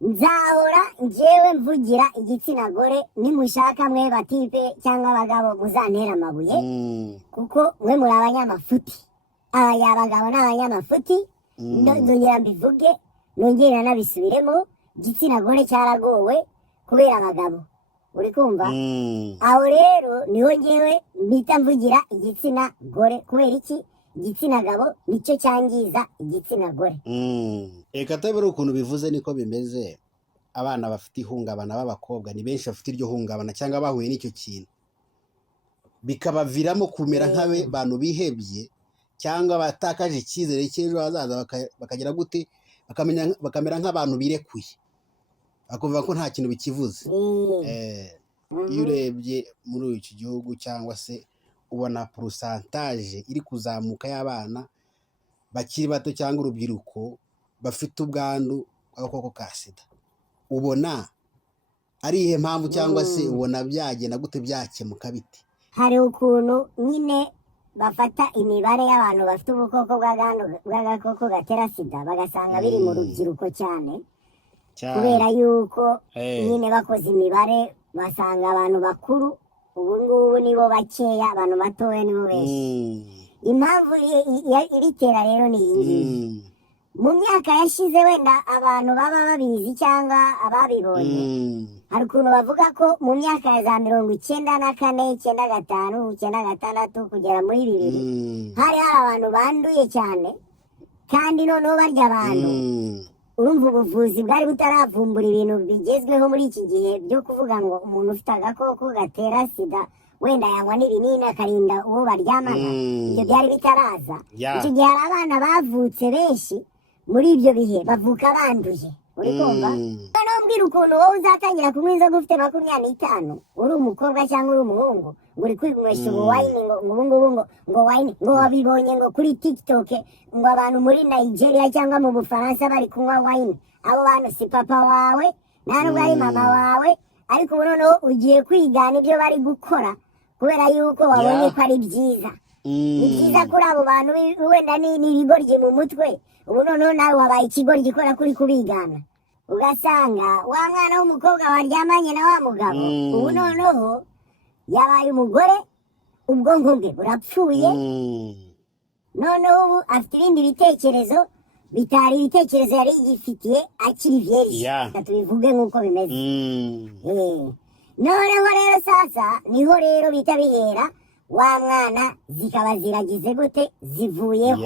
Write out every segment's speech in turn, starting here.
nzahora njyewe mvugira igitsina gore nimushaka mwe batipe cyangwa abagabo muzantera amabuye kuko mwe muri abanyamafuti abagabo n'abanyamafuti ndongera mbivuge nongera nabisubiremo igitsina gore cyaragowe kubera abagabo uri kumva aho rero niho njyewe mpita mvugira igitsina gore kubera iki igitsina gabo nicyo cyangiza igitsina gore reka tabere ukuntu bivuze niko bimeze. Abana bafite ihungabana b'abakobwa ni benshi bafite iryo hungabana cyangwa bahuye n'icyo kintu bikabaviramo kumera nk'abantu bihebye cyangwa batakaje icyizere cy'ejo hazaza bakagira gute bakamera nk'abantu birekuye bakumva ko nta kintu bikivuze. Iyo urebye muri iki gihugu cyangwa se ubona porosantaje iri kuzamuka y'abana bakiri bato cyangwa urubyiruko bafite ubwandu bw'agakoko ka sida, ubona ari ihe mpamvu cyangwa se ubona byagenda gute byakemuka bite? Hari ukuntu nyine bafata imibare y'abantu bafite ubukoko bw'agakoko gatera sida bagasanga biri mu rubyiruko cyane kubera yuko nyine bakoze imibare basanga abantu bakuru ubu ngubu nibo bakeya, abantu batoya nibo benshi. Impamvu ibitera rero ni iyi. Mu myaka yashize wenda abantu baba babizi cyangwa ababibonye hari ukuntu bavuga ko mu myaka ya za 94, 95, 96 kugera muri 2000 hari abantu banduye cyane kandi noneho barya abantu. Urumva ubuvuzi bwari butaravumbura ibintu bigezweho muri iki gihe byo kuvuga ngo umuntu ufite agakoko gatera sida wenda yanywa n'ibinini akarinda uwo baryamana, ibyo byari bitaraza. Icyo gihe hari abana bavutse benshi muri ibyo bihe bavuka banduye, uri kumva? Noneho mbwira ukuntu wowe uzatangira kunywa inzoga ufite 25 uri umukobwa cyangwa uri umuhungu ngo uri kwinywesha wine ngo wine ngo wabibonye ngo kuri TikTok ngo abantu muri Nigeria cyangwa mu Bufaransa bari kunywa wine. Abo bantu si papa wawe nta nubwo ari mama wawe, ariko ubu noneho ugiye kwigana ibyo bari gukora kubera yuko wabonye ko ari byiza. Ni byiza kuri abo bantu wenda n'ibigoryi mu mutwe. Ubu noneho nawe wabaye ikigoryi gikora kuri kubigana, ugasanga wa mwana w'umukobwa waryamanye na wa mugabo ubu noneho yabaye umugore, ubwonko bwe burapfuye. Noneho ubu afite ibindi bitekerezo bitari ibitekerezo yari yifitiye akiri vierge. Tubivuge nk'uko bimeze. Noneho rero sasa niho rero bita bihera wa mwana zikaba ziragize gute zivuyeho.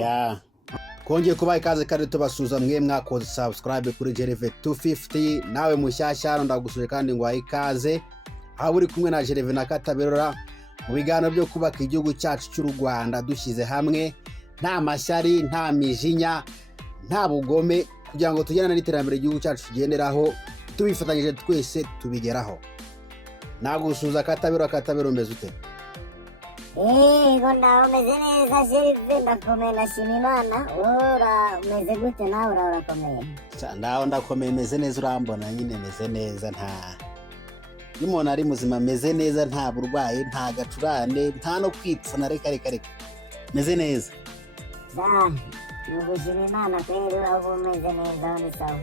Kongeye kubaha ikaze kandi tubasuza mwe mwakoze subscribe kuri Gervais 250. Nawe mushyashya ndagusuje kandi ngo ikaze aho uri kumwe na Gervais na Kataberora mu biganiro byo kubaka igihugu cyacu cy'u Rwanda dushyize hamwe, nta mashyari, nta mijinya, nta bugome, kugira ngo tugirane n'iterambere igihugu cyacu kigenderaho tubifatanyije twese tubigeraho. Nagusuza Kataberora umeze ute? Ngo nawe umeze neza Gervais, ndakomeye ndashima Imana. Umeze gute nawe? Urakomeye? Ndaho ndakomeye, meze neza, urambona nyine meze neza, nta n'umuntu ari muzima, meze neza, nta burwayi, nta gacurane, nta no kwipfuna, reka meze neza. Nugushima Imana kweli, aho umeze neza ni sawa.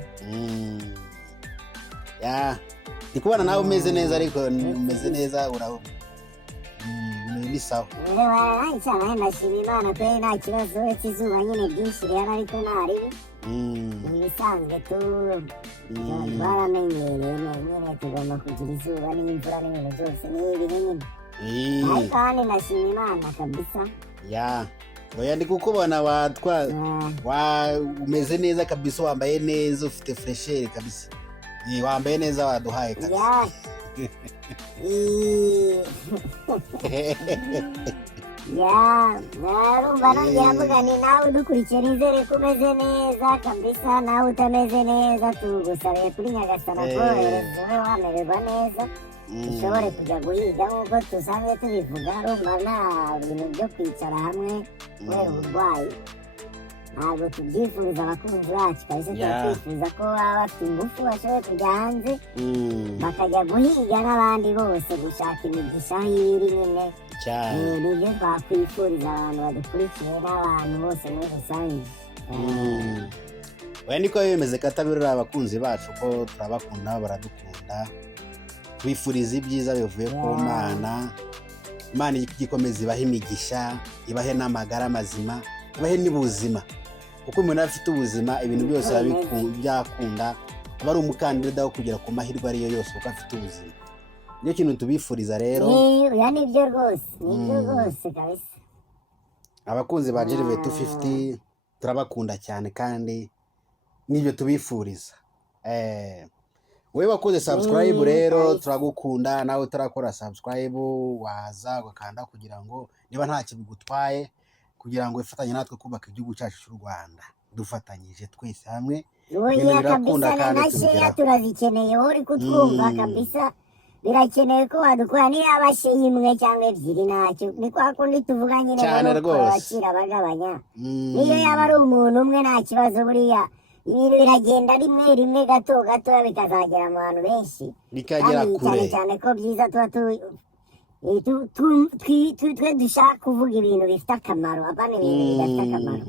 Ndikubona nawe umeze neza, ariko umeze neza uraho ni sawa. Cyane ndashima Imana kweli, nta kibazo, uretse izuba nyine ryinshi rero ariko nta ribi. Ibisanzwe twaramenyereye nyine tugomba kugira izuba n'imvura n'ibintu byose n'ibiri nyine, ariko kandi ndashima Imana kabisa. Oya ndi kukubona umeze neza kabisa, wambaye neza, ufite fresher kabisa. Wambaye neza, waduhaye kabisa. Narumva nongera mvuga ni nawe udukurikiye nizere ko umeze neza kabisa. Nawe utameze neza tugusabiye kuri Nyagasana korohereza ube wamererwa neza, ushobore kujya guhiga nk'uko dusanzwe tubivuga. Urumva nta bintu byo kwicara hamwe kubera uburwayi ntabwo tubyifuriza abakunzi bacu kabisa. Twifuza ko baba bafite ingufu bashoboye kujya hanze bakajya guhiga n'abandi bose, gushaka imigisha aho iri nyine. Nibyo twakwifuriza abantu badukurikiye n'abantu bose muri rusange. oya niko bimeze Katabirora abakunzi bacu ko turabakunda baradukunda twifuriza ibyiza bivuye ku Mana. Imana igikomeza ibahe imigisha, ibahe n'amagara mazima, ibahe n'ubuzima, kuko umuntu afite ubuzima ibintu byose byakunda, aba ari umukandida wo kugera ku mahirwe ariyo yose kuko afite ubuzima. Niyo kintu tubifuriza rero. Oya nibyo rwose kabisa. Abakunzi ba Jerive 250 turabakunda cyane kandi nibyo tubifuriza. Wewe wakoze subscribe rero turagukunda, nawe utarakora subscribe waza ugakanda kugira ngo niba nta kibigutwaye kugira ngo ifatanye natwe kubaka igihugu cyacu cy'u Rwanda dufatanyije twese hamwe. Oya kabisa na turazikeneye uri kutwumva kabisa. Birakeneye ko wadukora niyo abasheyi imwe cyangwa ebyiri ntacyo, ni kwa kundi tuvuga nyine ngo bakira bagabanya. Niyo yaba ari umuntu umwe nta kibazo, buriya ibintu biragenda rimwe gato bikazagera mu bantu benshi bikagera kure cyane ko byiza tuba twe dushaka kuvuga ibintu bifite akamaro, apana ibintu bidafite akamaro.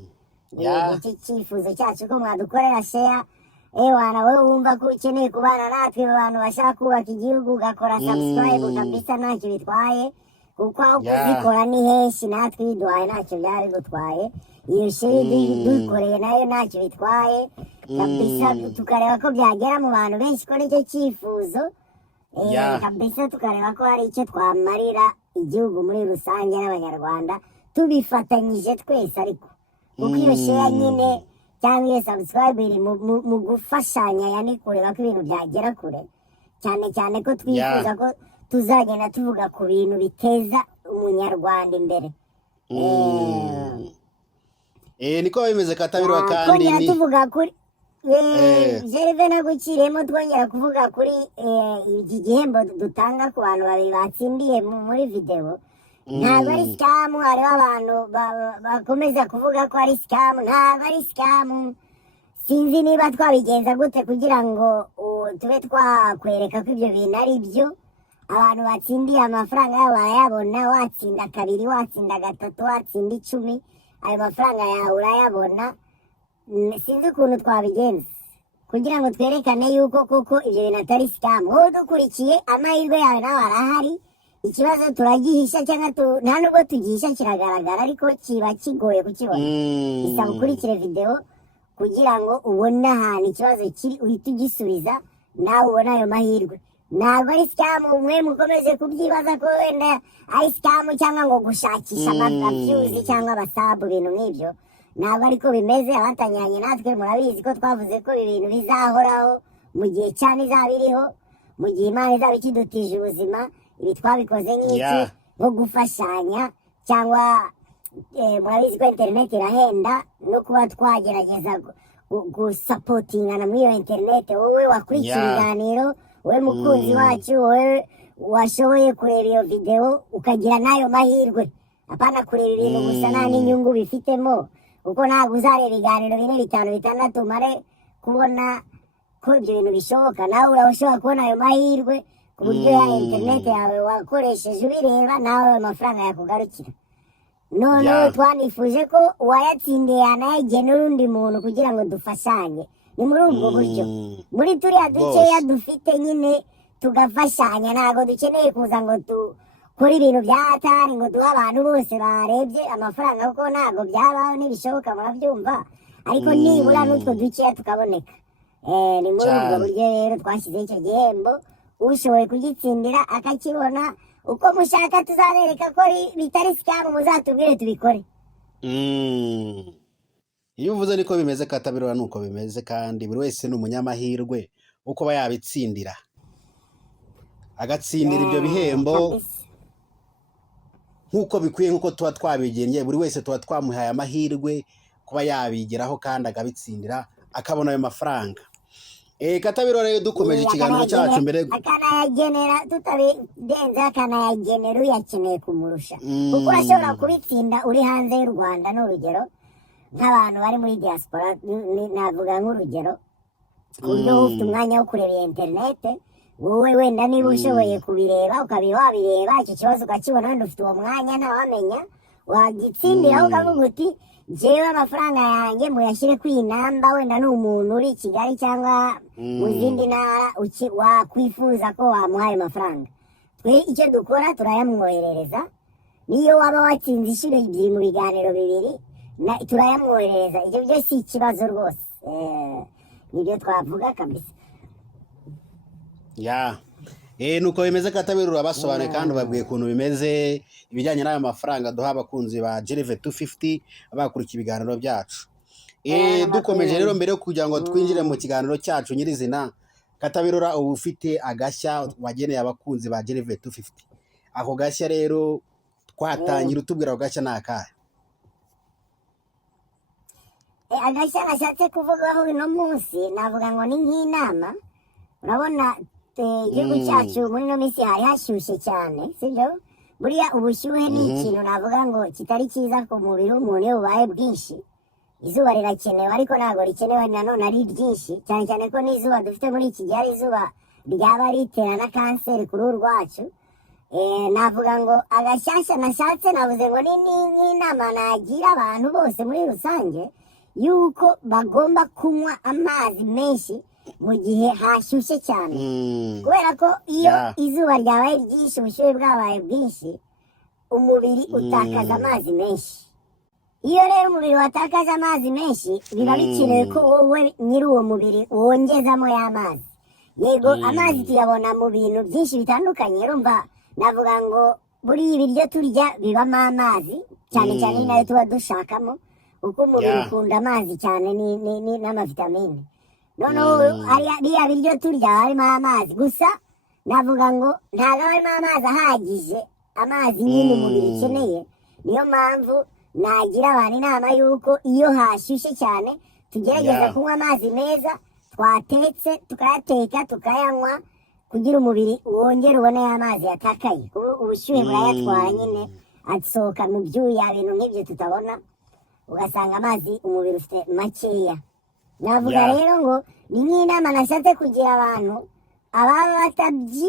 Iki cyifuzo cyacu ko mwadukorera share. Wana wewe wumva ko ukeneye kubana natwe abantu bashaka kubaka igihugu ugakora subscribe kabisa ntacyo bitwaye, kuko kuzikora ni henshi natwe biduhaye ntacyo byari gutwaye. Iyo share dukoreye nayo ntacyo bitwaye kabisa, tukareba ko byagera mu bantu benshi ko nicyo cyifuzo kabisa, tukareba ko hari icyo twamarira igihugu muri rusange n'abanyarwanda tubifatanyije twese. Ariko kuko iyo share nyine cyangwa iyo subscribe iri mu gufashanya, yani kureba ko ibintu byagera kure, cyane ko twifuza ko tuzagenda tuvuga ku bintu biteza umunyarwanda imbere. Niko bimeze Katabirora kandi ni tuvuga kuri Jerive nagukiremo twongera kuvuga kuri iki gihembo dutanga ku bantu babiri batsindiye muri video. Ntabwo ari scam, hariho abantu bakomeza kuvuga ko ari scam. Ntabwo ari scam. Sinzi niba twabigenza gute kugira ngo tube twakwereka ko ibyo bintu ari byo. Abantu batsindiye amafaranga yabo barayabona, watsinda kabiri, watsinda gatatu, watsinda 10, ayo mafaranga yawe urayabona. Sinzi ukuntu twabigenza kugira ngo twerekane yuko koko ibyo bintu atari scam. Wowe dukurikiye amahirwe yawe nawe arahari, ikibazo turagihisha cyangwa nta nubwo tugihisha kiragaragara, ariko kiba kigoye kukibona. Bisaba ukurikire video kugira ngo ubone ahantu ikibazo kiri uhita ugisubiza nawe ubona ayo mahirwe. Ntabwo ari scam, mwe mukomeze kubyibaza ko wenda ari scam cyangwa ngo gushakisha amavyuzi cyangwa abasabu, ibintu nk'ibyo ntabwo ariko bimeze. Abatanyanye natwe murabizi ko twavuze ko ibintu bizahoraho mu gihe cyane izaba iriho, mu gihe Imana izaba ikidutije ubuzima. Ibi twabikoze nk'iki nko gufashanya, cyangwa murabizi ko internet irahenda, no kuba twagerageza gusapotingana muri iyo internet. Wowe wakurikira ibiganiro, wowe mukunzi wacu, wowe washoboye kureba iyo video ukagira n'ayo mahirwe, apana kureba ibintu gusa nta n'inyungu bifitemo, kuko ntabwo uzareba ibiganiro 4, 5, 6 umare kubona ko ibyo bintu bishoboka. Nawe urashobora kubona ayo mahirwe ku buryo ya internet yawe wakoresheje ubireba nawe amafaranga yakugarukira. None twanifuje ko uwayatsindiye yanayagenera undi muntu kugira ngo dufashanye. Ni muri ubwo buryo, muri turiya dukeya dufite nyine tugafashanya. Ntabwo dukeneye kuza ngo dukore ibintu bya hatari ngo duhe abantu bose barebye amafaranga, kuko ntabwo byabaho n'ibishoboka, murabyumva. Ariko nibura n'utwo dukeya tukaboneka. Ni muri ubwo buryo rero twashyizeho icyo gihembo. Ushoboye kugitsindira akakibona uko mushaka, tuzabereka ko bitari scam, muzatubwire tubikore. Iyo uvuze niko bimeze Katabirora, nuko bimeze, kandi buri wese ni umunyamahirwe uko aba yabitsindira, agatsindira ibyo bihembo nk'uko bikwiye, nk'uko tuba twabigennye. Buri wese tuba twamuhaye amahirwe kuba yabigeraho kandi agabitsindira akabona ayo mafaranga. Katabirora rero dukomeje ikiganiro cyacu mbere akanayagenera tutabidenza, akanayagenera uyakeneye kumurusha, kuko urashobora kubitsinda uri hanze y'u Rwanda. N'urugero nk'abantu bari muri diaspora, navuga nk'urugero, ku buryo ufite umwanya wo kureba iyo internet, wowe wenda niba ushoboye kubireba wabireba, icyo kibazo ukakibona, wenda ufite uwo mwanya ntawamenya, wagitsindiraho ukavuga uti jewe amafaranga yanjye muyashyire kuri iyi namba, wenda ni umuntu uri i Kigali cyangwa mu zindi ntara wakwifuza ko wamuhaye amafaranga, twe icyo dukora turayamwoherereza. Niyo waba watsinze inshuro ebyiri mu biganiro bibiri turayamwoherereza, ibyo byo si ikibazo rwose. Nibyo twavuga kabisa. Nuko bimeze Katabirora urabasobanuye kandi babwiye ukuntu bimeze ibijyanye n'ayo mafaranga duha abakunzi ba Jerive 250 bakurikiye ibiganiro byacu. Dukomeje rero, mbere yo kugira ngo twinjire mu kiganiro cyacu nyirizina, Katabirora ubu ufite agashya wageneye abakunzi ba Jerive 250. Ako gashya rero twatangira utubwira ako gashya ni akahe? Agashya nashatse kuvugaho uno munsi navuga ngo ni nk'inama. Urabona igihugu cyacu muri ino minsi hari hashyushye cyane, sibyo? Buriya ubushyuhe ni ikintu navuga ngo kitari cyiza ku mubiri w'umuntu iyo bubaye bwinshi. Izuba rirakenewe ariko ntabwo rikenewe nanone ari ryinshi, cyane cyane ko n'izuba dufite muri iki gihe ari izuba ryaba ritera na kanseri ku ruhu rwacu. Navuga ngo agashyashya nashatse navuze ngo ni nk'inama nagira abantu bose muri rusange yuko bagomba kunywa amazi menshi mu gihe hashyushye cyane, kubera ko iyo izuba ryabaye ryinshi, ubushyuhe bwabaye bwinshi, umubiri utakaza amazi menshi. Iyo rero umubiri watakaje amazi menshi, biba bikenewe ko wowe nyiri uwo mubiri wongezamo ya mazi. Yego amazi tuyabona mu bintu byinshi bitandukanye, urumva navuga ngo buri ibiryo turya bibamo amazi, cyane cyane nayo tuba dushakamo, kuko umubiri ukunda amazi cyane n'amavitamine. Noneho ariya biryo turya harimo amazi gusa, navuga ngo ntabwo harimo amazi ahagije, amazi nyine umubiri ukeneye. Niyo mpamvu nagira abantu inama y'uko iyo hashyushye cyane tugerageza kunywa amazi meza, twatetse tukayateka tukayanywa, kugira umubiri wongere ubone ya mazi yatakaye. Ubushyuhe burayatwara nyine, asohoka mu byuya, ibintu nk'ibyo tutabona, ugasanga amazi umubiri ufite makeya. Navuga rero ngo ni nk'inama nashatse kugira abantu ababa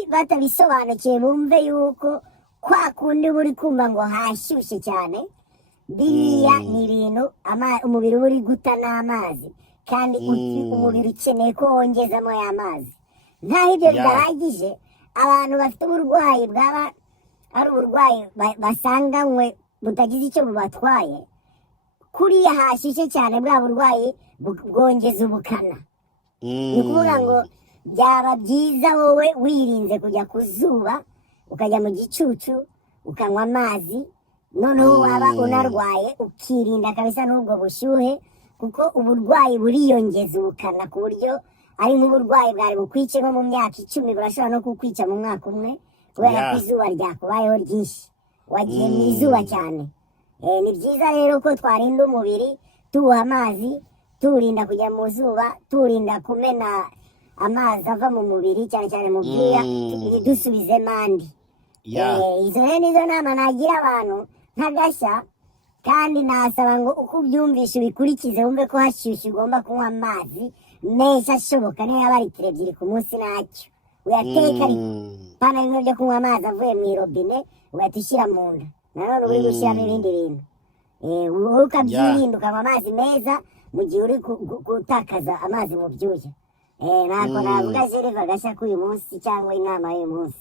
batabisobanukiwe, bumve yuko kwa kundi buri kumva ngo hashyushye cyane, biriya ni ibintu umubiri uba uri guta n'amazi, kandi umubiri ukeneye ko wongezamo ya mazi. Nkaho ibyo bidahagije, abantu bafite uburwayi bwaba ari uburwayi basanganywe butagize icyo bubatwaye, kuriya hashyushye cyane bwa burwayi bwongeza ubukana. Ni ukuvuga ngo byaba byiza wowe wirinze kujya ku zuba, ukajya mu gicucu ukanywa amazi, noneho waba unarwaye ukirinda kabisa n'ubwo bushyuhe, kuko uburwayi buriyongeza ubukana ku buryo ari nk'uburwayi bwari bukwice nko mu myaka 10, burashobora no kukwica mu mwaka umwe, kubera ko izuba ryakubayeho ryinshi, wagiye mu izuba cyane. Ni byiza rero ko twarinda umubiri tuwuha amazi, turinda kujya mu zuba, turinda kumena amazi ava mu mubiri, cyane cyane mu byuya, dusubizemo andi. Izo rero nizo nama nagira abantu nk'agashya, kandi nasaba ngo uko ubyumvishe ubikurikize, wumve ko hashyushye ugomba kunywa amazi menshi ashoboka, niyo yaba litiro 2 ku munsi ntacyo. Uyateka pana bimwe byo kunywa amazi avuye mu irobine ugahita ushyira mu nda, nanone uri gushyiramo ibindi bintu. Ukabyirinda ukanywa amazi meza mu gihe uri gutakaza amazi mu byuya. Ntabwo navuga Jerive agashya k'uyu munsi cyangwa inama y'uyu munsi.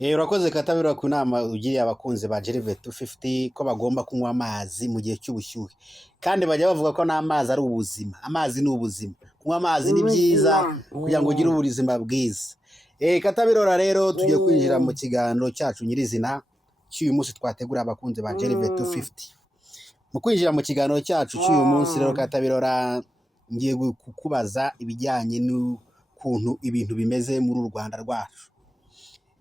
Urakoze Katabirora ku nama ugiriye abakunzi ba Jerive 250 ko bagomba kunywa amazi mu gihe cy'ubushyuhe, kandi bajya bavuga ko n'amazi ari ubuzima. Amazi ni ubuzima, kunywa amazi ni byiza kugira ngo ugire ubuzima bwiza. Katabirora rero tugiye kwinjira mu kiganiro cyacu nyirizina cy'uyu munsi twategura abakunzi ba Jerive 250. Mu kwinjira mu kiganiro cyacu cy'uyu munsi rero Katabirora, ngiye kukubaza ibijyanye n'ukuntu ibintu bimeze muri Rwanda rwacu.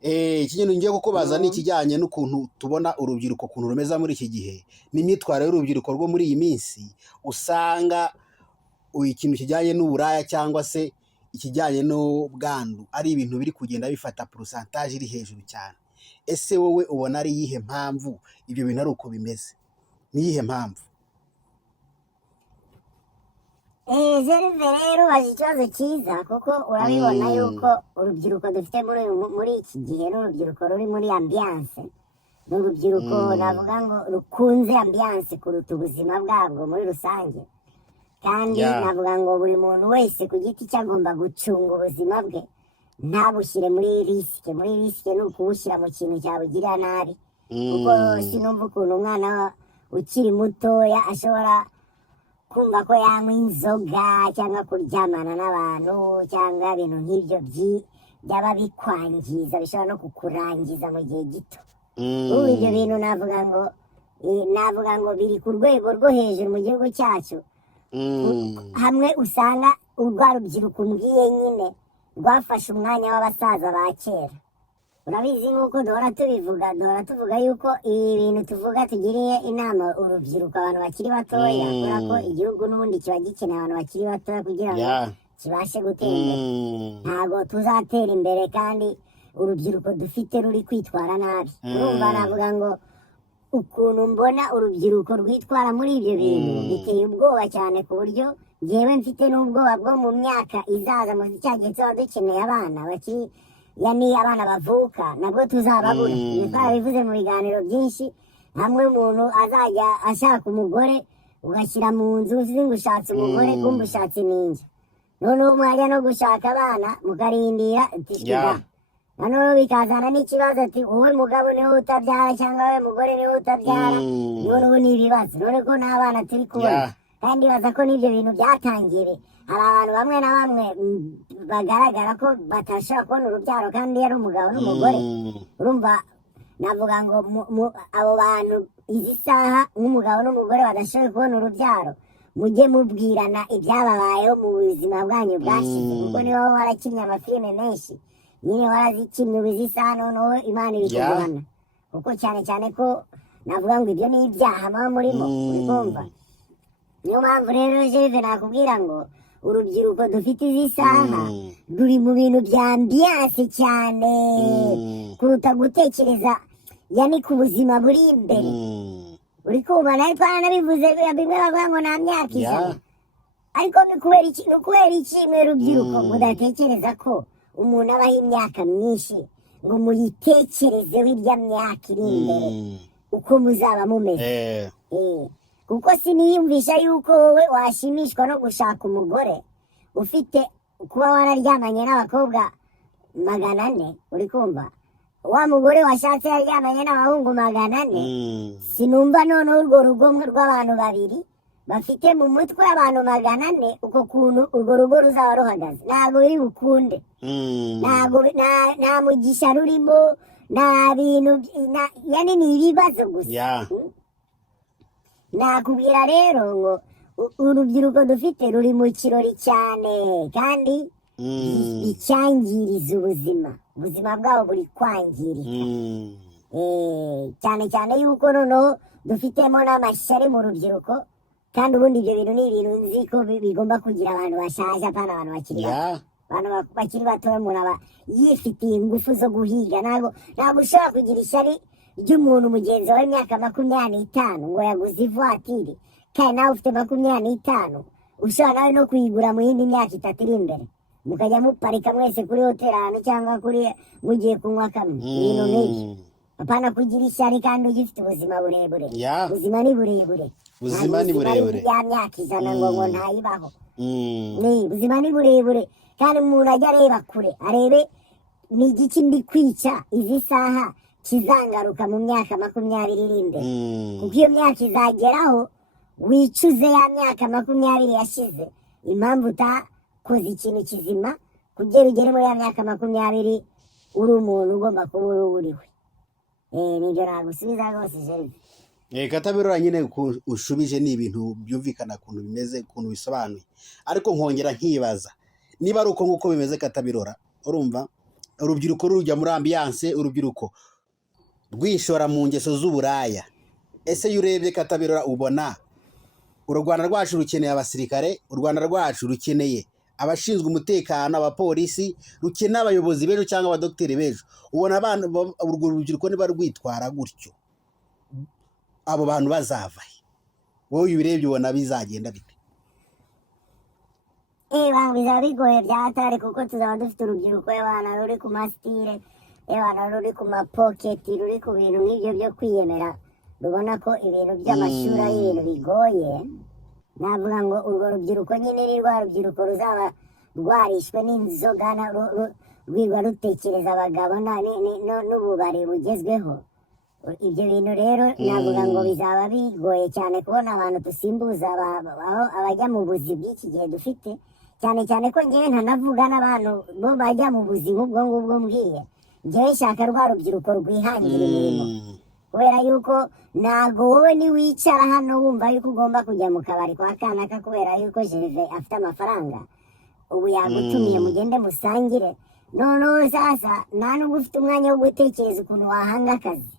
Ikintu ngiye kukubaza ni ikijyanye n'ukuntu tubona urubyiruko ukuntu rumeza muri iki gihe, n'imyitwarire y'urubyiruko rwo muri iyi minsi. Usanga ikintu kijyanye n'uburaya cyangwa se ikijyanye n'ubwandu ari ibintu biri kugenda bifata pourcentage iri hejuru cyane. Ese wowe ubona ari iyihe mpamvu ibyo bintu ari uko bimeze? Ni iyihe mpamvu? Jerive rero baje ikibazo cyiza, kuko urabibona yuko urubyiruko dufite muri iki gihe n'urubyiruko ruri muri ambiance n'urubyiruko navuga ngo rukunze ambiance kuruta ubuzima bwabwo muri rusange, kandi navuga ngo buri muntu wese ku giti cye agomba gucunga ubuzima bwe ntabushyire muri risike. Muri risike ni ukubushyira mu kintu cyabugirira nabi, kuko sinumva ukuntu umwana ukiri mutoya ashobora kumva ko yanywa inzoga cyangwa kuryamana n'abantu cyangwa ibintu nk'ibyo byaba bikwangiza, bishobora no kukurangiza mu gihe gito. Ubu ibyo bintu navuga ngo biri ku rwego rwo hejuru mu gihugu cyacu, hamwe usanga urwa rubyiruko mbwiye nyine rwafashe umwanya w'abasaza ba kera. Urabizi nk'uko duhora tuvuga yuko ibi bintu tuvuga tugiriye inama urubyiruko, abantu bakiri batoya, kubera ko igihugu n'ubundi kiba gikeneye abantu bakiri batoya kugira ngo kibashe gutera imbere. Ntabwo tuzatera imbere kandi urubyiruko dufite ruri kwitwara nabi. Urumva navuga ngo ukuntu mbona urubyiruko rwitwara muri ibyo bintu biteye ubwoba cyane, ku buryo ngewe mfite n'ubwoba bwo mu myaka izaza, mu cya gihe tuba dukeneye abana bakiri abana bavuka nabwo tuzababura. Twarabivuze mu biganiro byinshi, hamwe umuntu azajya ashaka umugore ugashyira mu nzu uzi ngo ushatse umugore kumbe ushatse ninja, noneho mwajya no gushaka abana mukarindira tishyiga, noneho bikazana n'ikibazo ati wowe mugabo niwe utabyara cyangwa wowe mugore niwe utabyara, noneho ni ibibazo, none ko n'abana turi kubona. Kandi baza ko n'ibyo bintu byatangiye, hari abantu bamwe na bamwe bagaragara ko batashobora kubona urubyaro kandi ari umugabo n'umugore. Urumva navuga ngo abo bantu izi saha nk'umugabo n'umugore badashoboye kubona urubyaro, mujye mubwirana ibyababayeho mu buzima bwanyu bwashize, kuko niba warakinnye amafilime menshi nyine warazikinnye ubu izi saha, noneho Imana iri kuguhana, kuko cyane cyane ko navuga ngo ibyo ni ibyaha muba murimo, uri kumva. Niyo mpamvu rero Jeve nakubwira ngo urubyiruko dufite izi saha ruri mu bintu bya ambiance cyane kuruta gutekereza yani ku buzima buri imbere. Uri kumva, nawe twaranabivuze bimwe bavuga ngo nta myaka ijana, ariko ni kubera iki mwe rubyiruko mudatekereza ko umuntu abaho imyaka myinshi ngo muyitekerezeho irya myaka iri imbere uko muzaba mumeze. Kuko siniyumvisha yuko wowe washimishwa no gushaka umugore ufite kuba wararyamanye n'abakobwa 400. Uri kumva, wa mugore washatse yaryamanye n'abahungu 400, sinumva noneho urwo rugo rw'abantu babiri bafite mu mutwe abantu 400 uko kuntu urwo rugo ruzaba ruhagaze, ntabwo biri bukunde. Nta mugisha rurimo, nta bintu, yani ni ibibazo gusa. Nakubwira rero ngo urubyiruko dufite ruri mu kirori cyane, kandi bicyangiriza ubuzima bwabo buri kwangirika. Cyane cyane yuko noneho dufitemo n'amashyari mu rubyiruko, kandi ubundi ibyo bintu ni ibintu nzi ko bigomba kugira abantu bashaje, apana abantu bakiri bato. Abantu bakiri bato umuntu aba yifitiye ingufu zo guhiga. Ntabwo ushobora kugira ishyari ry'umuntu mugenzi wawe imyaka 25 ngo yaguze ivatiri, kandi nawe ufite 25, ushobora nawe no kuyigura mu yindi myaka 3 iri imbere, mukajya muparika mwese kuri hoteli ahantu cyangwa kuri mugiye kunywa kamwe. Ibintu nk'ibyo apana kugira ishyari kandi ugifite ubuzima burebure. Ubuzima ni burebure, ya myaka ijana ngo ntayibaho. Ubuzima ni burebure, kandi umuntu ajya areba kure, arebe ni igiki ndi kwica izi saha kizangaruka mu myaka 20 iri imbere. Kuko iyo myaka izageraho wicuze ya myaka 20 yashize, impamvu utakoze ikintu kizima kugira ugere muri ya myaka 20 uri umuntu ugomba kuba uriwe. Nibyo nagusubiza rwose Jeve. Katabirora nyine ushubije ni ibintu byumvikana kuntu bimeze, kuntu bisobanuye, ariko nkongera nkibaza niba ari uko nguko bimeze Katabirora. Urumva urubyiruko rujya muri ambiance, urubyiruko rwishora mu ngeso z'uburaya. Ese iyo urebye Katabirora ubona u Rwanda rwacu rukeneye abasirikare, u Rwanda rwacu rukeneye abashinzwe umutekano, abapolisi, rukeneye abayobozi bejo cyangwa abadokiteri bejo. Ubona abantu urwo rubyiruko niba rwitwara gutyo, abo bantu bazavahe? Wowe ubirebye ubona bizagenda bite? Bizaba bigoye byatare, kuko tuzaba dufite urubyiruko y'abana ruri ku masitire ebana ruri ku mapoketi ruri ku bintu nk'ibyo byo kwiyemera rubona ko ibintu by'amashuri ari ibintu bigoye navuga ngo urwo rubyiruko nyine ni rwa rubyiruko ruzaba rwarishwe n'inzoga rwirwa rutekereza abagabo n'ububari bugezweho. Ibyo bintu rero navuga ngo bizaba bigoye cyane kubona abantu dusimbuza abajya mu buzi bw'iki gihe dufite, cyane cyane ko ngewe ntanavuga n'abantu bo bajya mu buzi ubwo ngubwo mbwiye, ngewe nshaka rwa rubyiruko rwihangira imirimo, kubera yuko ntago wowe niwicara hano wumva yuko ugomba kujya mu kabari kwa kanaka kubera yuko Gerve afite amafaranga ubu yagutumiye mugende musangire, noneho sasa nta nubwo ufite umwanya wo gutekereza ukuntu wahanga akazi.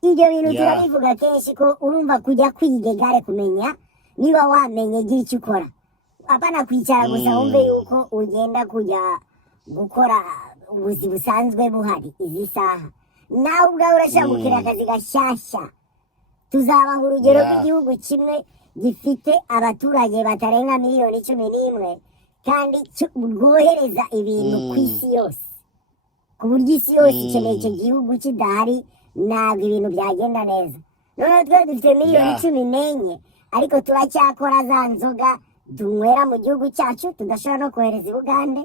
Ibyo bintu turabivuga kenshi ko urumva kujya kwiga gare kumenya niba wamenye gira icyo ukora, apana kwicara gusa wumve yuko ugenda kujya gukora ubuzi busanzwe buhari izi saha, nawe ubwawe urashaka gukira akazi gashyashya. Tuzabaha urugero rw'igihugu kimwe gifite abaturage batarenga miliyoni 11 kandi rwohereza ibintu ku isi yose, ku buryo isi yose ikeneye icyo gihugu kidahari ntabwo ibintu byagenda neza. Noneho twe dufite miliyoni 14 ariko turacyakora za nzoga dunywera mu gihugu cyacu tudashobora no kohereza i Bugande,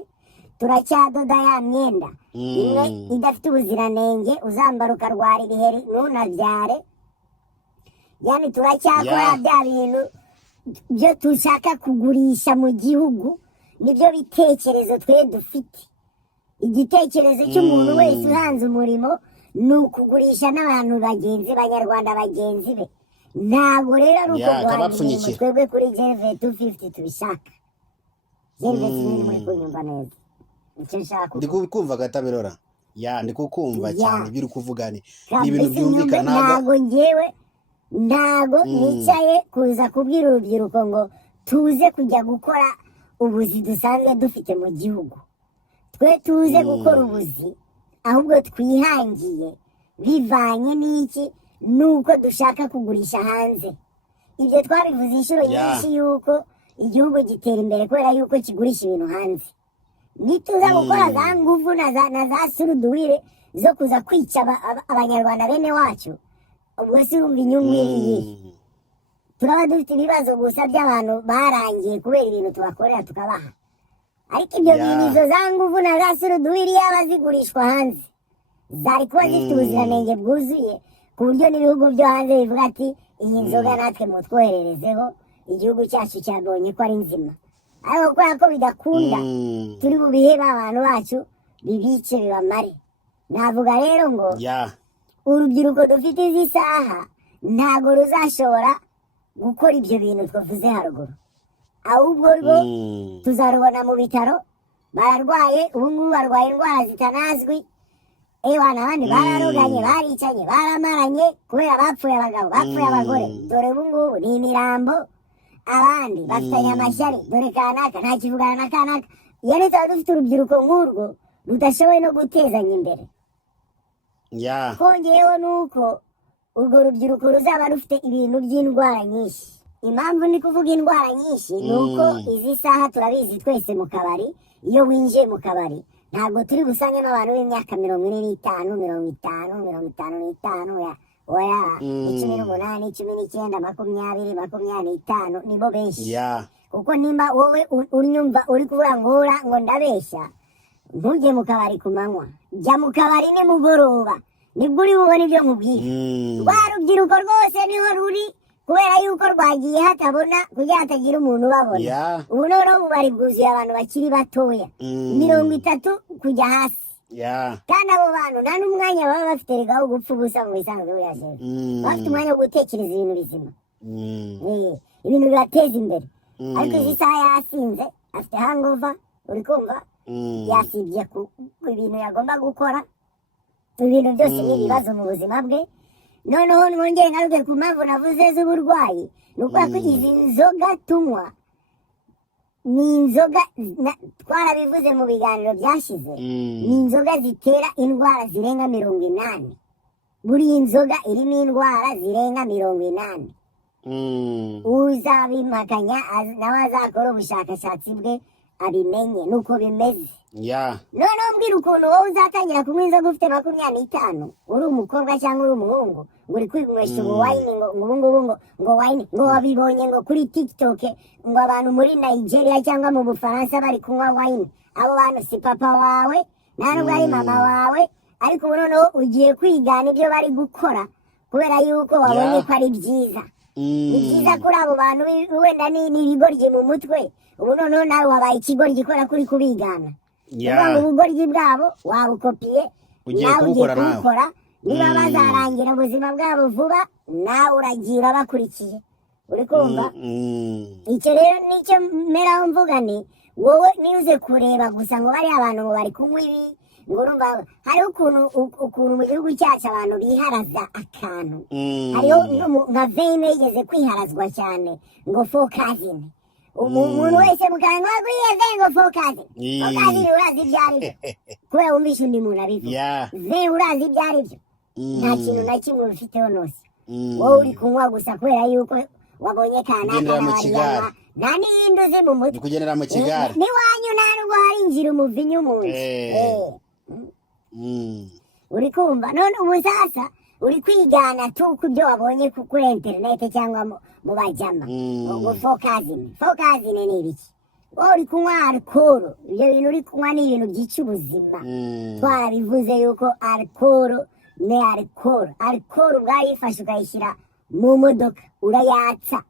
turacyadoda ya myenda imwe idafite ubuziranenge uzambara ukarwara ibiheri ntunabyare, yani turacyakora bya bintu byo dushaka kugurisha mu gihugu. Nibyo bitekerezo twe dufite. Igitekerezo cy'umuntu wese uhanze umurimo ni ukugurisha n'abantu bagenzi b'Abanyarwanda bagenzi be, ntabwo rero ari uko guhangira twebwe kuri Gerve 250 tubishaka. Gerve sinini muri kunyumva neza icyo nshaka. Ndi kumva Gatabirora, ndi kukumva cyane ibyo uri kuvuga ni ibintu byumvikana. Ntago nicaye kuza kubwira urubyiruko ngo tuze kujya gukora ubuzi dusanzwe dufite mu gihugu, twe tuze gukora ubuzi ahubwo twihangiye bivanye n'iki nuko dushaka kugurisha hanze. Ibyo twabivuze inshuro nyinshi yuko igihugu gitera imbere kubera yuko kigurisha ibintu hanze. Nituza gukora za nguvu na za suruduwire zo kuza kwica abanyarwanda bene wacu, ubwo si urumva inyungu iriye. Turaba dufite ibibazo gusa by'abantu barangiye kubera ibintu tubakorera tukabaha, ariko ibyo bintu izo za nguvu na za suruduwire yaba zigurishwa hanze zari kuba zifite ubuziranenge bwuzuye ku buryo n'ibihugu byo hanze bivuga ati iyi nzoga natwe mutwohererezeho, igihugu cyacu cyabonye ko ari nzima. Ariko kubera ko bidakunda turi bubihe abantu bacu bibice bibamare. Navuga rero ngo urubyiruko dufite izi saha ntago ruzashobora gukora ibyo bintu twavuze haruguru, ahubwo rwo tuzarubona mu bitaro bararwaye. Ubu ngubu barwaye indwara zitanazwi, abandi bararuganye, baricanye, baramaranye kubera bapfuye abagabo, bapfuye abagore, dore ubu ngubu ni imirambo. Abandi bafitanye amashyari, dore kanaka nta kivugana na kanaka. Yani tuba dufite urubyiruko nk'urwo rudashoboye no gutezanya imbere. Kongeyeho nuko urwo rubyiruko ruzaba rufite ibintu by'indwara nyinshi. Impamvu ni kuvuga indwara nyinshi nuko izi saha turabizi twese mu kabari, iyo winjiye mu kabari ntabwo turi busangemo abantu b'imyaka 45, 50, 55 oya 18, 19, 20, 25 nibo benshi. Kuko nimba wowe unyumva uri kuvuga ngo ndabeshya, ntujye mu kabari ku manywa, jya mu kabari nimugoroba, nibwo uri bubone ibyo nkubwira. Rwa rubyiruko rwose niho ruri kubera yuko rwagiye hatabona kugira hatagira umuntu ubabona. Ubu noneho bari bwuzuye abantu bakiri batoya 30 kujya hasi. Kandi abo bantu nta n'umwanya baba bafite rega wo gupfa ubusa mu bisanzwe biraje. Bafite umwanya wo gutekereza ibintu bizima, ibintu bibateza imbere. Ariko izi saha yasinze, afite hangover, uri kumva, yasibye ku ibintu yagomba gukora. Ibintu byose ni ibibazo mu buzima bwe. Noneho mwongere ngaruke ku mpamvu navuze z'uburwayi, nuko ko izi nzoga tunywa ni inzoga twarabivuze mu biganiro byashize, ni inzoga zitera indwara zirenga 80. Buri inzoga irimo indwara zirenga 80. Uzabimakanya nawe azakora ubushakashatsi bwe abimenye nuko bimeze. Yeah. None umbwira ukuntu wowe uzatangira kunywa inzoga ufite 25 uri umukobwa cyangwa uri umuhungu ngo uri kwinywesha wine ngo wine ngo wabibonye ngo kuri TikTok ngo abantu muri Nigeria cyangwa mu Bufaransa bari kunywa wine. Abo bantu si papa wawe ntabwo ari mama wawe, ariko noneho ugiye kwigana ibyo bari gukora kubera yuko wabonye ko ari byiza. Ni byiza kuri abo bantu wenda n'ibigoryi mu mutwe, ubu noneho nawe wabaye ikigoryi gikora kuri kubigana. Ngo ubugoryi bwabo wabukopiye nawe ugiye kubukora, niba bazarangira ubuzima bwabo vuba nawe uragira bakurikiye. Uri kumva? Icyo rero nicyo meraho mvuga ni wowe niuze kureba gusa ngo bari abantu ngo bari kunywa ibi ngo urumva hari ukuntu mu gihugu cyacu abantu biharaza akantu. Hariho nka vene yigeze kwiharazwa cyane ngo fokazine. Umuntu wese mukanga wagwiyeze ngo fokazine. Fokazine urazi ibyo ari byo kubera wumvisha undi muntu abivuga. Vene urazi ibyo ari byo nta kintu na kimwe ubifiteho nose. Wowe uri kunywa gusa kubera yuko wabonye kanaka n'abariyama nta n'iyindi uzi mu mutwe. Kugendera mu kigare n'iwanyu nta nubwo harinjira umuvinyu mu nzu. Uri kumva? None ubu sasa uri kwigana tu ku byo wabonye kuri interinete cyangwa mu bajyama ngo fokazine ni ibiki? Wowe uri kunywa alcohol. Ibyo bintu uri kunywa ni ibintu byica ubuzima. Twarabivuze yuko alcohol ni alcohol ubwayifashe ukayishyira mu modoka urayatsa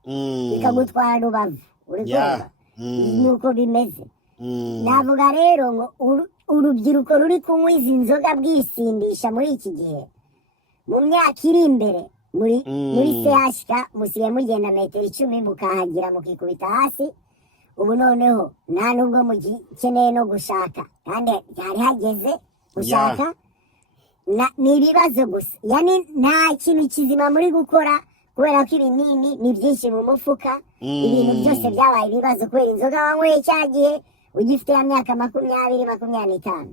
ikagutwara rubavu. Uri kumva? Nuko bimeze. Navuga rero ngo urubyiruko ruri kunywa izi nzoga bwisindisha muri iki gihe, mu myaka iri imbere muri CHK musiye mugenda metero 10 mukahagira mukikubita hasi. Ubu noneho nta nubwo mugikeneye no gushaka kandi hari hageze gushaka. Ni ibibazo gusa, yani nta kintu kizima muri gukora kubera ko ibinini ni byinshi mu mufuka. Ibintu byose byabaye ibibazo kubera inzoga wanyweye cyagiye ugifite ya myaka 20-25.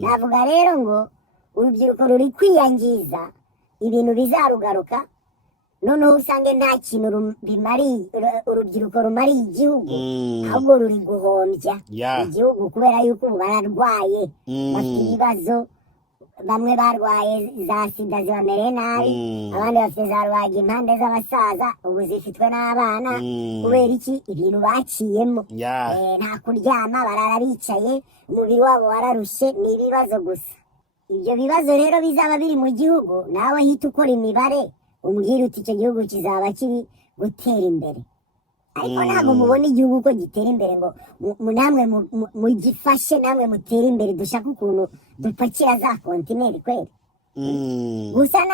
Navuga rero ngo urubyiruko ruri kwiyangiza ibintu bizarugaruka, noneho usange nta kintu bimariye urubyiruko rumariye igihugu, ahubwo ruri guhombya igihugu kubera yuko ubu bararwaye bafite ibibazo. Bamwe barwaye za sida zibamereye nabi, abandi bafite za rubaga impande z'abasaza ubu zifitwe n'abana. Kubera iki? Ibintu baciyemo. Nta kuryama, barara bicaye, umubiri wabo wararushye. Ni ibibazo gusa. Ibyo bibazo rero bizaba biri mu gihugu, nawe hita ukora imibare umbwira uti icyo gihugu kizaba kiri gutera imbere. Ariko ntabwo mubona igihugu ko gitera imbere ngo namwe mugifashe, namwe mutera imbere dushaka ukuntu dupakira za kontineri kweli. Gusa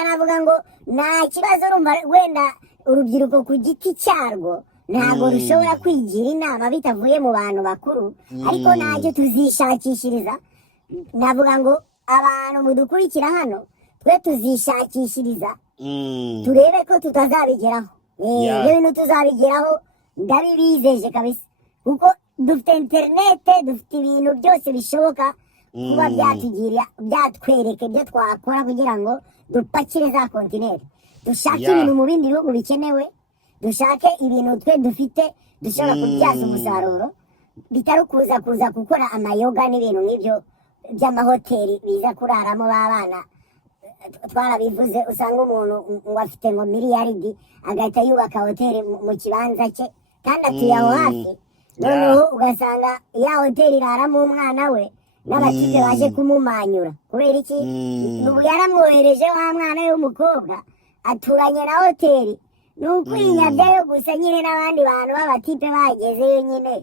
navuga ngo nta kibazo, urumva wenda urubyiruko ku giti cyarwo ntabwo rushobora kwigira inama bitavuye mu bantu bakuru, ariko ntacyo tuzishakishiriza. Navuga ngo abantu mudukurikira hano twe tuzishakishiriza turebe ko tutazabigeraho. Ibintu tuzabigeraho ndabibizeje kabisa, kuko dufite interinete, dufite ibintu byose bishoboka kuba byatwereka ibyo twakora kugira ngo dupakire za kontineri. Dushake ibintu mu bindi bihugu bikenewe, dushake ibintu twe dufite dushobora kubyaza umusaruro, bitari kuza gukora amayoga n'ibintu nk'ibyo by'amahoteli biza kuraramo b'abana. Twarabivuze, usanga umuntu ngo afite ngo miliyaridi agahita yubaka hoteli mu kibanza cye kandi atuye aho hafi. Noneho ugasanga ya hoteli iraramo umwana we n'abakipe baje kumumanyura. Kubera iki? Ubu yaramwohereje wa mwana w'umukobwa aturanye na hoteli. Ni ukwinyabyayo gusa nyine n'abandi bantu b'abatipe bagezeyo nyine.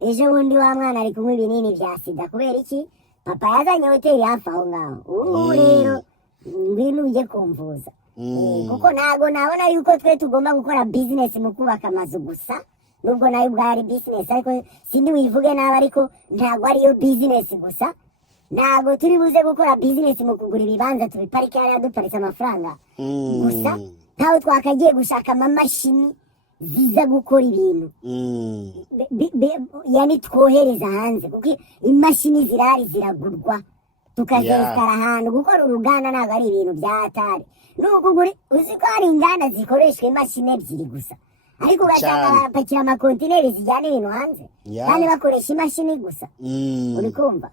Ejo bundi wa mwana ari kunywa ibinini bya sida. Kubera iki? Papa yazanye hoteli hafi aho ngaho. Ubu rero ngwino ujye kumvuza. Kuko ntabwo nabona yuko twe tugomba gukora business mu kubaka amazu gusa, nubwo nayo bwari business, ariko sindi wivuge nabi, ariko ntabwo ariyo business gusa. Ntabwo turi buze gukora business mu kugura ibibanza tubiparike hariya duparitse amafaranga gusa, ntawe twakagiye gushaka amamashini ziza gukora ibintu yani twohereza hanze, kuko imashini zirari ziragurwa tukazesitara ahantu. Gukora uruganda ntabwo ari ibintu bya hatari. N'ukugura uzi ko hari inganda zikoreshwa imashini 2 gusa, ariko ugasanga barapakira amakontineri zijyana ibintu hanze kandi bakoresha imashini gusa. uri kumva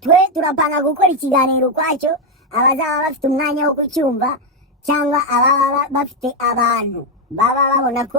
twe turapanga gukora ikiganiro kwacyo abazaba bafite umwanya wo kucyumva cyangwa ababa bafite abantu baba babona ko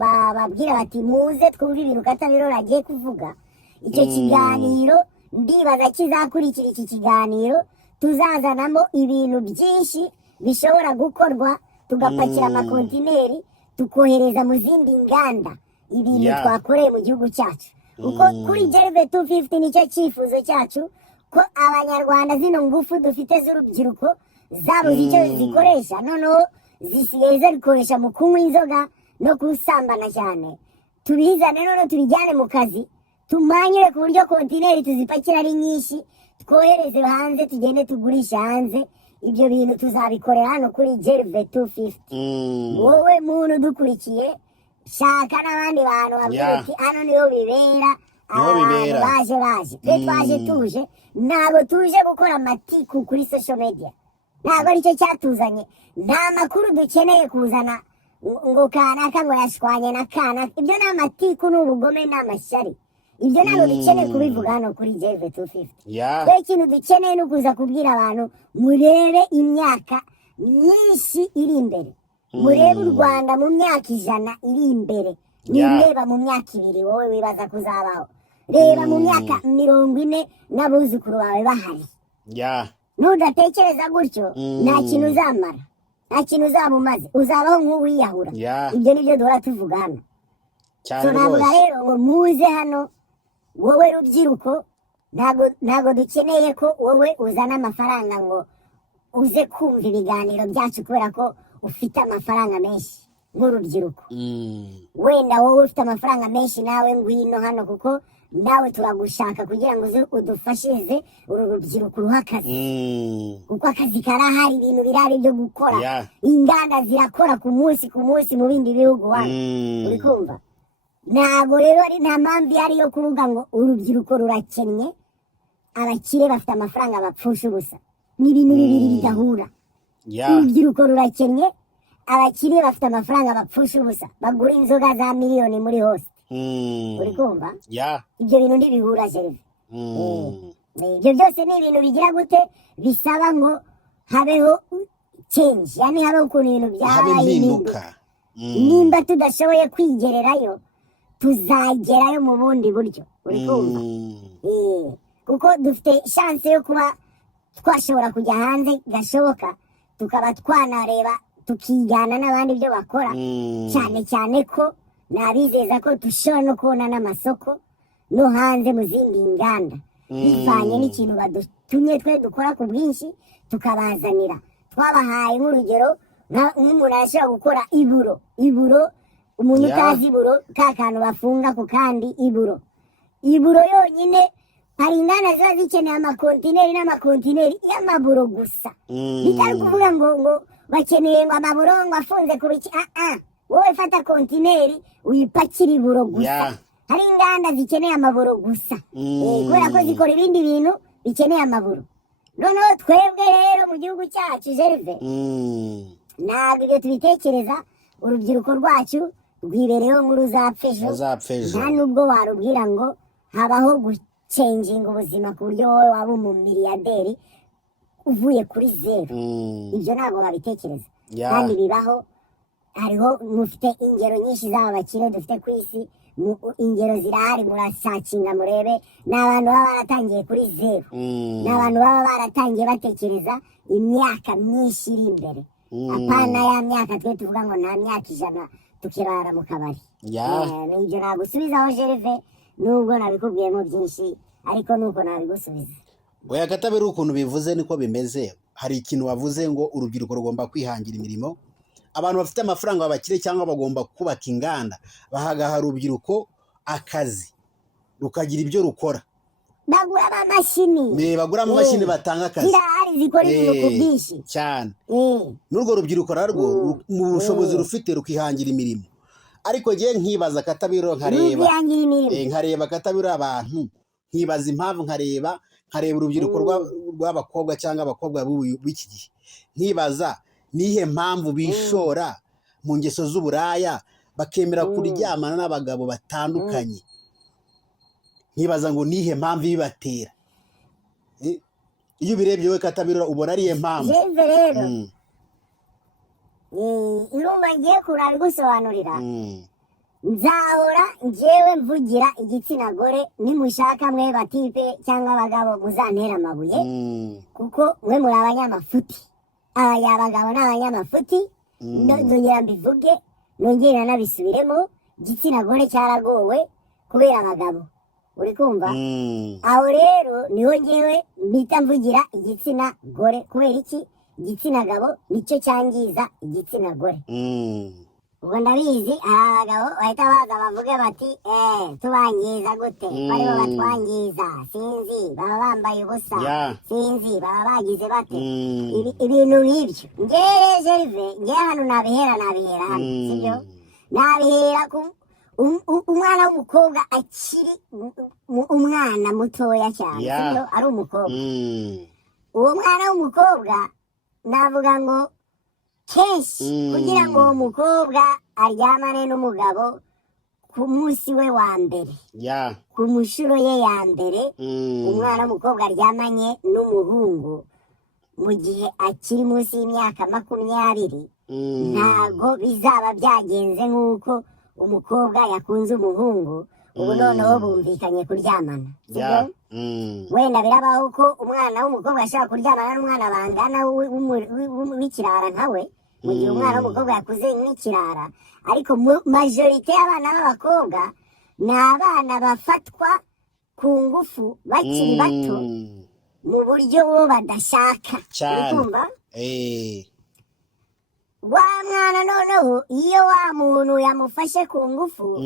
bababwira bati muze twumve ibintu Katabirora agiye kuvuga. Icyo kiganiro ndibaza kizakurikira iki kiganiro tuzazanamo ibintu byinshi bishobora gukorwa tugapakira amakontineri tukohereza mu zindi nganda ibintu twakoreye mu gihugu cyacu. Uko kuri Gerve 250 nicyo cyifuzo cyacu ko abanyarwanda zino ngufu dufite z'urubyiruko zabuze icyo zikoresha noneho zisigaye zikoresha mu kunywa inzoga no kusambana cyane. Tubizane noneho tubijyane mu kazi tumanyure ku buryo kontineri tuzipakira ari nyinshi twohereze hanze tugende tugurisha hanze. Ibyo bintu tuzabikorera hano kuri Gerve 250. Wowe muntu dukurikiye shaka n'abandi bantu babwira uti hano niho bibera baje twe twaje tuje ntabwo tuje gukora amatiku kuri social media ntabwo aricyo cyatuzanye. nta makuru dukeneye kuzana ngo kanaka ngo yashwanye na kanaka. Ibyo ni amatiku n'ubugome n'amashyari. Ibyo ntabwo dukeneye kubivuga hano kuri Gerve 250. Twe ikintu dukeneye ni ukuza kubwira abantu murebe imyaka myinshi iri imbere, murebe u Rwanda mu myaka 100 iri imbere, nireba mu myaka 2 wowe wibaza kuzabaho, reba mu myaka 40 n'abuzukuru bawe bahari. Nudatekereza gutyo nta kintu uzamara, nta kintu uzaba umaze, uzabaho nk'uwiyahura. Ibyo nibyo duhora tuvuga hano. Navuga rero ngo muze hano wowe rubyiruko, ntago dukeneye ko wowe uzana amafaranga ngo uze kumva ibiganiro byacu kubera ko ufite amafaranga menshi nk'urubyiruko. Wenda wowe ufite amafaranga menshi nawe ngwino hano kuko nawe turagushaka kugira ngo uze udufashirize uru rubyiruko ruhakazi. Kuko akazi karahari, ibintu birari byo gukora, inganda zirakora ku munsi mu bindi bihugu hano. uri kumva ntabwo rero ari nta mpamvu ari yo kuvuga ngo urubyiruko rurakennye abakire bafite amafaranga bapfusha ubusa. Ni ibintu bibiri bidahura. Urubyiruko rurakennye abakire bafite amafaranga bapfusha ubusa bagura inzoga za miliyoni muri hose. uri kumva ibyo bintu ntibihura Gerve. ibyo byose ni ibintu bigira gute bisaba ngo habeho change, yani habeho ukuntu ibintu byabaye impinduka. Nimba tudashoboye kwigererayo tuzagerayo mu bundi buryo. uri kumva kuko dufite chance yo kuba twashobora kujya hanze gashoboka tukaba twanareba tukigana n'abandi byo bakora, cyane cyane ko nabizeza ko dushobora no kubona n'amasoko no hanze mu zindi nganda bivanye n'ikintu badutumye twe dukora ku bwinshi tukabazanira. Twabahaye nk'urugero nk'umuntu arashobora gukora iburo umuntu utazi iburo ka kantu bafunga ku kandi iburo yonyine hari inganda ziba zikeneye amakontineri n'amakontineri y'amaburo gusa. bitari kuvuga ngo bakeneye ngo amaburo ngo afunze ku biki. wowe fata kontineri uyipakira iburo gusa. hari inganda zikeneye amaburo gusa kubera ko zikora ibindi bintu bikeneye amaburo. noneho twebwe rero mu gihugu cyacu Gerve ntabwo ibyo tubitekereza. urubyiruko rwacu rwibereyeho nk'uruzapfa ejo, nta nubwo warubwira ngo habaho gucenginga ubuzima ku buryo wowe waba umumiliyaderi uvuye kuri zero. ibyo ntabwo babitekereza kandi bibaho. hariho mufite ingero nyinshi z'aba bakire dufite ku isi, ingero zirahari, murasacinga murebe. ni abantu baba baratangiye kuri zero, ni abantu baba baratangiye batekereza imyaka myinshi iri imbere. apana ya myaka twe tuvuga ngo nta myaka 100 tukirara mu kabari. ibyo nagusubizaho Gerve nubwo nabikubwiyemo byinshi ariko nuko nabigusubiza. Oya Katabirora ukuntu bivuze niko bimeze. Hari ikintu wavuze ngo urubyiruko rugomba kwihangira imirimo. Abantu bafite amafaranga babakire cyangwa bagomba kubaka inganda bahagaha urubyiruko akazi rukagira ibyo rukora. Bagura amamashini. Bagura amamashini batanga akazi. Zirahari zikora ibintu ku bwinshi cyane. N'urwo rubyiruko narwo mu bushobozi rufite rukihangira imirimo. Ariko ngiye nkibaza Katabirora nkareba Katabirora abantu nkibaza impamvu nkareba urubyiruko rw'abakobwa cyangwa abakobwa b'iki gihe nkibaza nihe mpamvu bishora mu ngeso z'uburaya bakemera kuryamana n'abagabo batandukanye, nkibaza ngo nihe mpamvu ibibatera? Iyo ubirebye we Katabirora ubona ariye mpamvu. Jeve rero irumva ngiye kurabigusobanurira, nzahora njyewe mvugira igitsina gore, nimushaka mwe batipe cyangwa abagabo muzantera amabuye, kuko mwe muri abanyamafuti. Abagabo n'abanyamafuti, nongera mbivuge, nongera nabisubiremo, igitsina gore cyaragowe kubera abagabo. Uri kumva? Aho rero niho njyewe mpita mvugira igitsina gore. Kubera iki? Igitsina gabo nicyo cyangiza igitsina gore. Ubwo ndabizi abagabo bahita baza bavuge bati tubangiza gute, baribo batwangiza, sinzi baba bambaye ubusa, sinzi baba bagize bate, ibintu nk'ibyo. Njyewe Jerive, njyewe hano nabihera hano, sibyo? Nabihera ku umwana w'umukobwa akiri umwana mutoya cyane, sibyo? Ari umukobwa. Uwo mwana w'umukobwa navuga ngo kenshi kugira ngo uwo mukobwa aryamane n'umugabo ku munsi we wa mbere, ku mushuro ye ya mbere, umwana w'umukobwa aryamanye n'umuhungu mu gihe akiri munsi y'imyaka 20, ntago bizaba byagenze nk'uko umukobwa yakunze umuhungu. Ubu noneho bumvikanye kuryamana, sibyo? Wenda birabaho ko umwana w'umukobwa ashaka kuryamana n'umwana bangana w'ikirara nkawe, mu gihe umwana w'umukobwa yakuze nk'ikirara. Ariko majorite y'abana b'abakobwa ni abana bafatwa ku ngufu bakiri bato mu buryo bo badashaka. Urikumva? Wa mwana noneho iyo wa muntu yamufashe ku ngufu,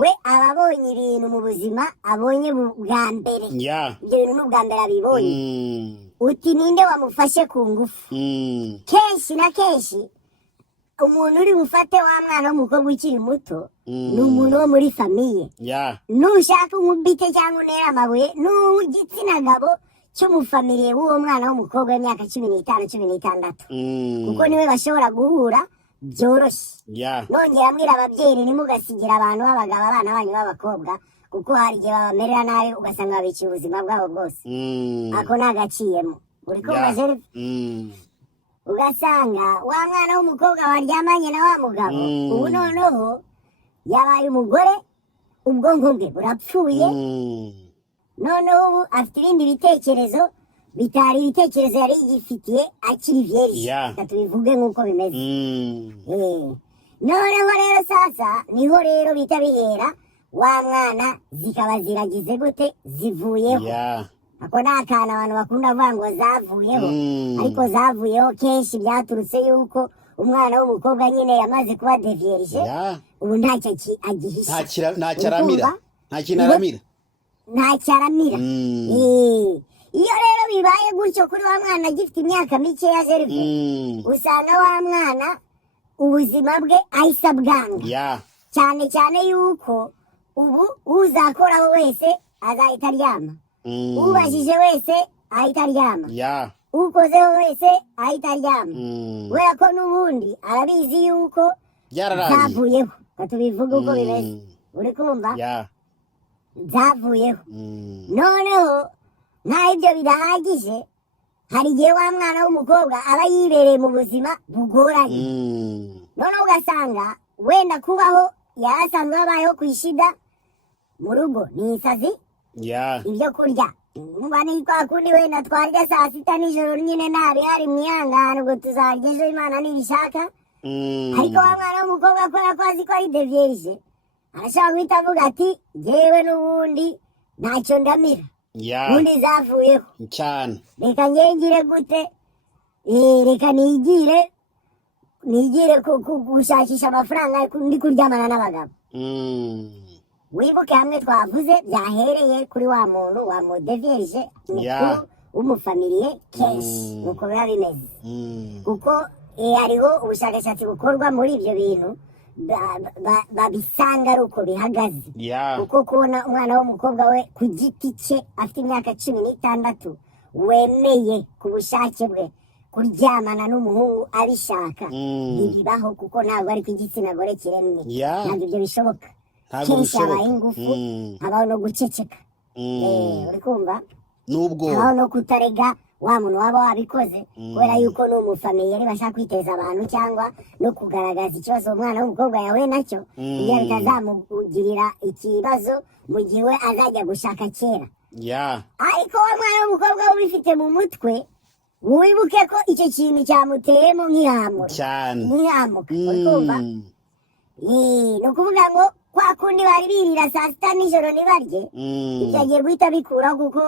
we aba abonye ibintu mu buzima abonye bwa mbere. Ibyo bintu ni ubwa mbere abibonye. Uti ninde wamufashe ku ngufu? Kenshi na kenshi umuntu uri bufate wa mwana w'umukobwa ukiri muto ni umuntu wo muri famiye. Nushaka umubite cyangwa unera amabuye n'igitsina gabo cy'umufamiliye w'uwo mwana w'umukobwa w'imyaka 15, 16, kuko niwe bashobora guhura byoroshye. Nongera mbwira ababyeyi nimugasigira abantu b'abagabo abana banyu b'abakobwa, kuko hari igihe babamerera nabi ugasanga babiciye ubuzima bwabo bwose. Ako nagaciyemo. Uri kumva Jerive? Ugasanga wa mwana w'umukobwa waryamanye na wa mugabo, ubu noneho yabaye umugore, ubwonko bwe burapfuye. Noneho ubu afite ibindi bitekerezo bitari ibitekerezo yari yifitiye akiri vierge. Tubivuge nk'uko bimeze. Noneho rero sasa niho rero bita bihera wa mwana zikaba ziragize gute, zivuyeho. Ako ni akantu abantu bakunda kuvuga ngo zavuyeho, ariko zavuyeho kenshi byaturutse yuko umwana w'umukobwa nyine yamaze kuba devierge, ubu ntacyo agihisha, ntacyo aramira. Iyo rero bibaye gutyo kuri wa mwana agifite imyaka mikeya Jerive, usanga wa mwana ubuzima bwe ahise bwanga, cyane cyane yuko ubu uzakoraho wese azahita aryama, ubajije wese ahita aryama, ukozeho wese ahita aryama, kubera ko n'ubundi arabizi yuko zavuyeho. Tubivuge uko bimeze. Uri kumva? Zavuyeho. Noneho nta ibyo bidahagije, hari igihe wa mwana w'umukobwa aba yibereye mu buzima bugoranye. Noneho ugasanga wenda kubaho yarasanzwe abayeho ku ishida mu rugo ni isazi, ibyo kurya muba ni kwa kundi wenda twarya saa sita nijoro nyine ntabihari, mwihangane ubwo tuzarya ejo Imana nibishaka. Ariko wa mwana w'umukobwa akora ko azi ko ari devierge, arashobora guhita avuga ati jyewe n'ubundi ntacyo ndamira, ubundi zavuyeho cyane, reka ngengire gute, reka nigire gushakisha amafaranga ndi kuryamana n'abagabo. Wibuke hamwe twavuze byahereye kuri wa muntu wa modevierge mukuru w'umufamiliye kenshi, nuko biba bimeze. Kuko hariho ubushakashatsi bukorwa muri ibyo bintu babisanga ari uko bihagaze. Kuko kubona umwana w'umukobwa we ku giti cye afite imyaka 16 wemeye ku bushake bwe kuryamana n'umuhungu abishaka ntibibaho kuko ntabwo ari ko igitsina gore kiremye ntabwo ibyo bishoboka kenshi habaho ingufu habaho no guceceka uri kumva habaho no kutarega wa muntu waba wabikoze kubera yuko ni umufamiliyeri bashaka kwiteza abantu cyangwa no kugaragaza ikibazo umwana w'umukobwa yahuye nacyo kugira bitazamugirira ikibazo mu gihe we azajya gushaka kera ariko wa mwana w'umukobwa ubifite mu mutwe wibuke ko icyo kintu cyamuteyemo nk'ihamuka uri kumva ni ukuvuga ngo kwa kundi bari birira saa sita nijoro ntibarye ibyo agiye guhita bikuraho kuko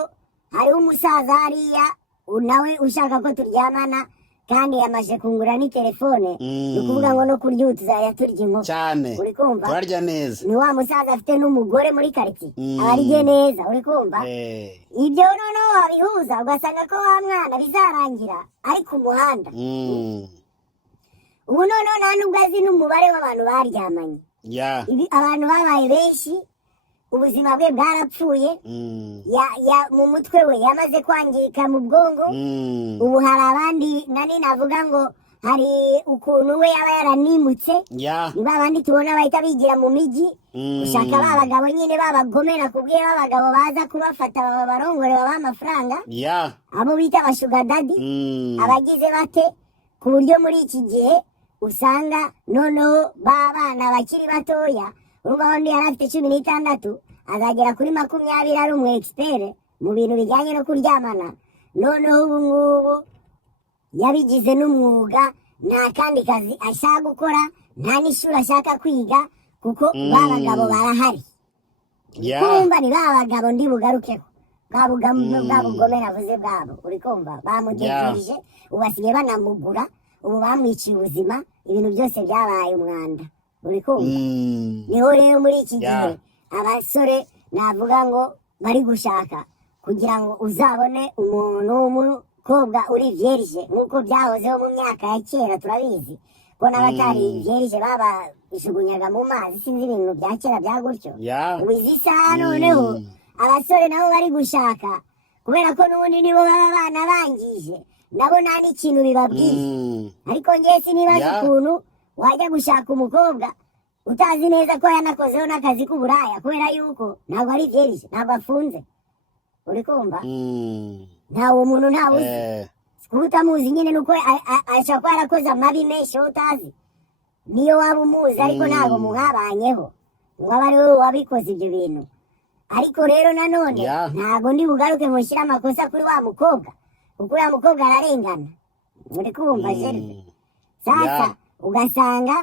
hariho umusaza hariya nawe ushaka ko turyamana kandi yamaze kungura ni telefone ni ukuvuga ngo no kurya ubu tuzajya turya inkoko cyane uri kumva turarya neza ni wa musaza afite n'umugore muri karitsiye abarye neza uri kumva ibyo noneho wabihuza ugasanga ko wa mwana bizarangira ari ku muhanda ubu noneho nta nubwo azi n'umubare w'abantu baryamanye abantu babaye benshi ubuzima bwe bwarapfuye mu mutwe we yamaze kwangirika mu bwongo ubu hari abandi navuga ngo hari ukuntu we yaba yaranimutse ni ba bandi tubona bahita bigira mu mijyi gushaka ba bagabo nyine babagome nakubwiye b'abagabo baza kubafata babarongore babaha amafaranga abo bita abashuga dadi abagize bate ku buryo muri iki gihe usanga noneho b'abana bakiri batoya urumva undi yari afite 16 azagera kuri 20 ari umu expert mu bintu bijyanye no kuryamana noneho ubu ngubu yabigize n'umwuga nta kandi kazi ashaka gukora nta n'ishuri ashaka kwiga kuko babagabo barahari kumva ni babagabo ndi bugarukeho bwa bugome navuze bwabo uri kumva bamugejeje ubu basigaye banamugura ubu bamwiciye ubuzima ibintu byose byabaye umwanda uri kumva niho rero muri iki gihe abasore navuga ngo bari gushaka kugira ngo uzabone umuntu w'umukobwa uri vierge nk'uko byahozeho mu myaka ya kera turabizi ko n'abatari vierge babishugunyaga mu mazi sinzi ibintu bya kera bya gutyo ubu izi saha noneho abasore nabo bari gushaka kubera ko n'ubundi nibo baba abana bangije nabo nta n'ikintu bibabwiye ariko ngewe sinibaza ukuntu wajya gushaka umukobwa utazi neza ko yanakozeho n'akazi k'uburaya kubera yuko ntabwo ari vierge ntabwo afunze uri kumva nta uwo muntu ntawe uzi kuba utamuzi nyine nuko ashobora kuba yarakoze amabi menshi wowe utazi niyo waba umuzi ariko ntabwo muhabanyeho ngo abe ari wowe wabikoze ibyo bintu ariko rero nanone ntabwo ndi bugaruke ngo nshyire amakosa kuri wa mukobwa kuko uriya mukobwa ararengana uri kumva jerve sasa ugasanga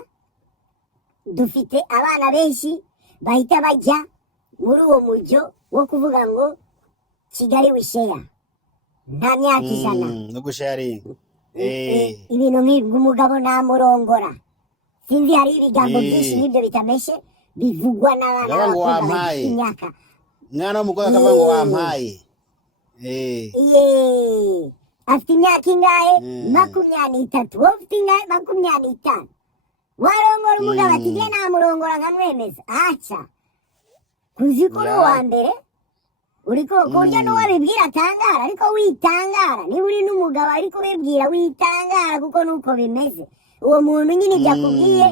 dufite abana benshi bahita bajya muri uwo mujyo wo kuvuga ngo Kigali wisheya nta myaka 100 no gusharinga ibintu nk'ibyo umugabo namurongora sinzi hari ibigambo byinshi n'ibyo bitameshe bivugwa n'abana bafite imyaka mwana w'umugore akavuga ngo wampaye afite imyaka ingahe 23 wowe ufite ingahe 25 warongora umugabo ati jye namurongora nkamwemeza aca kuzi kuri uwa mbere uriko kurya n'uwabibwira atangara ariko witangara niba uri n'umugabo ariko ubibwira witangara kuko nuko bimeze uwo muntu nyine ibyo akubwiye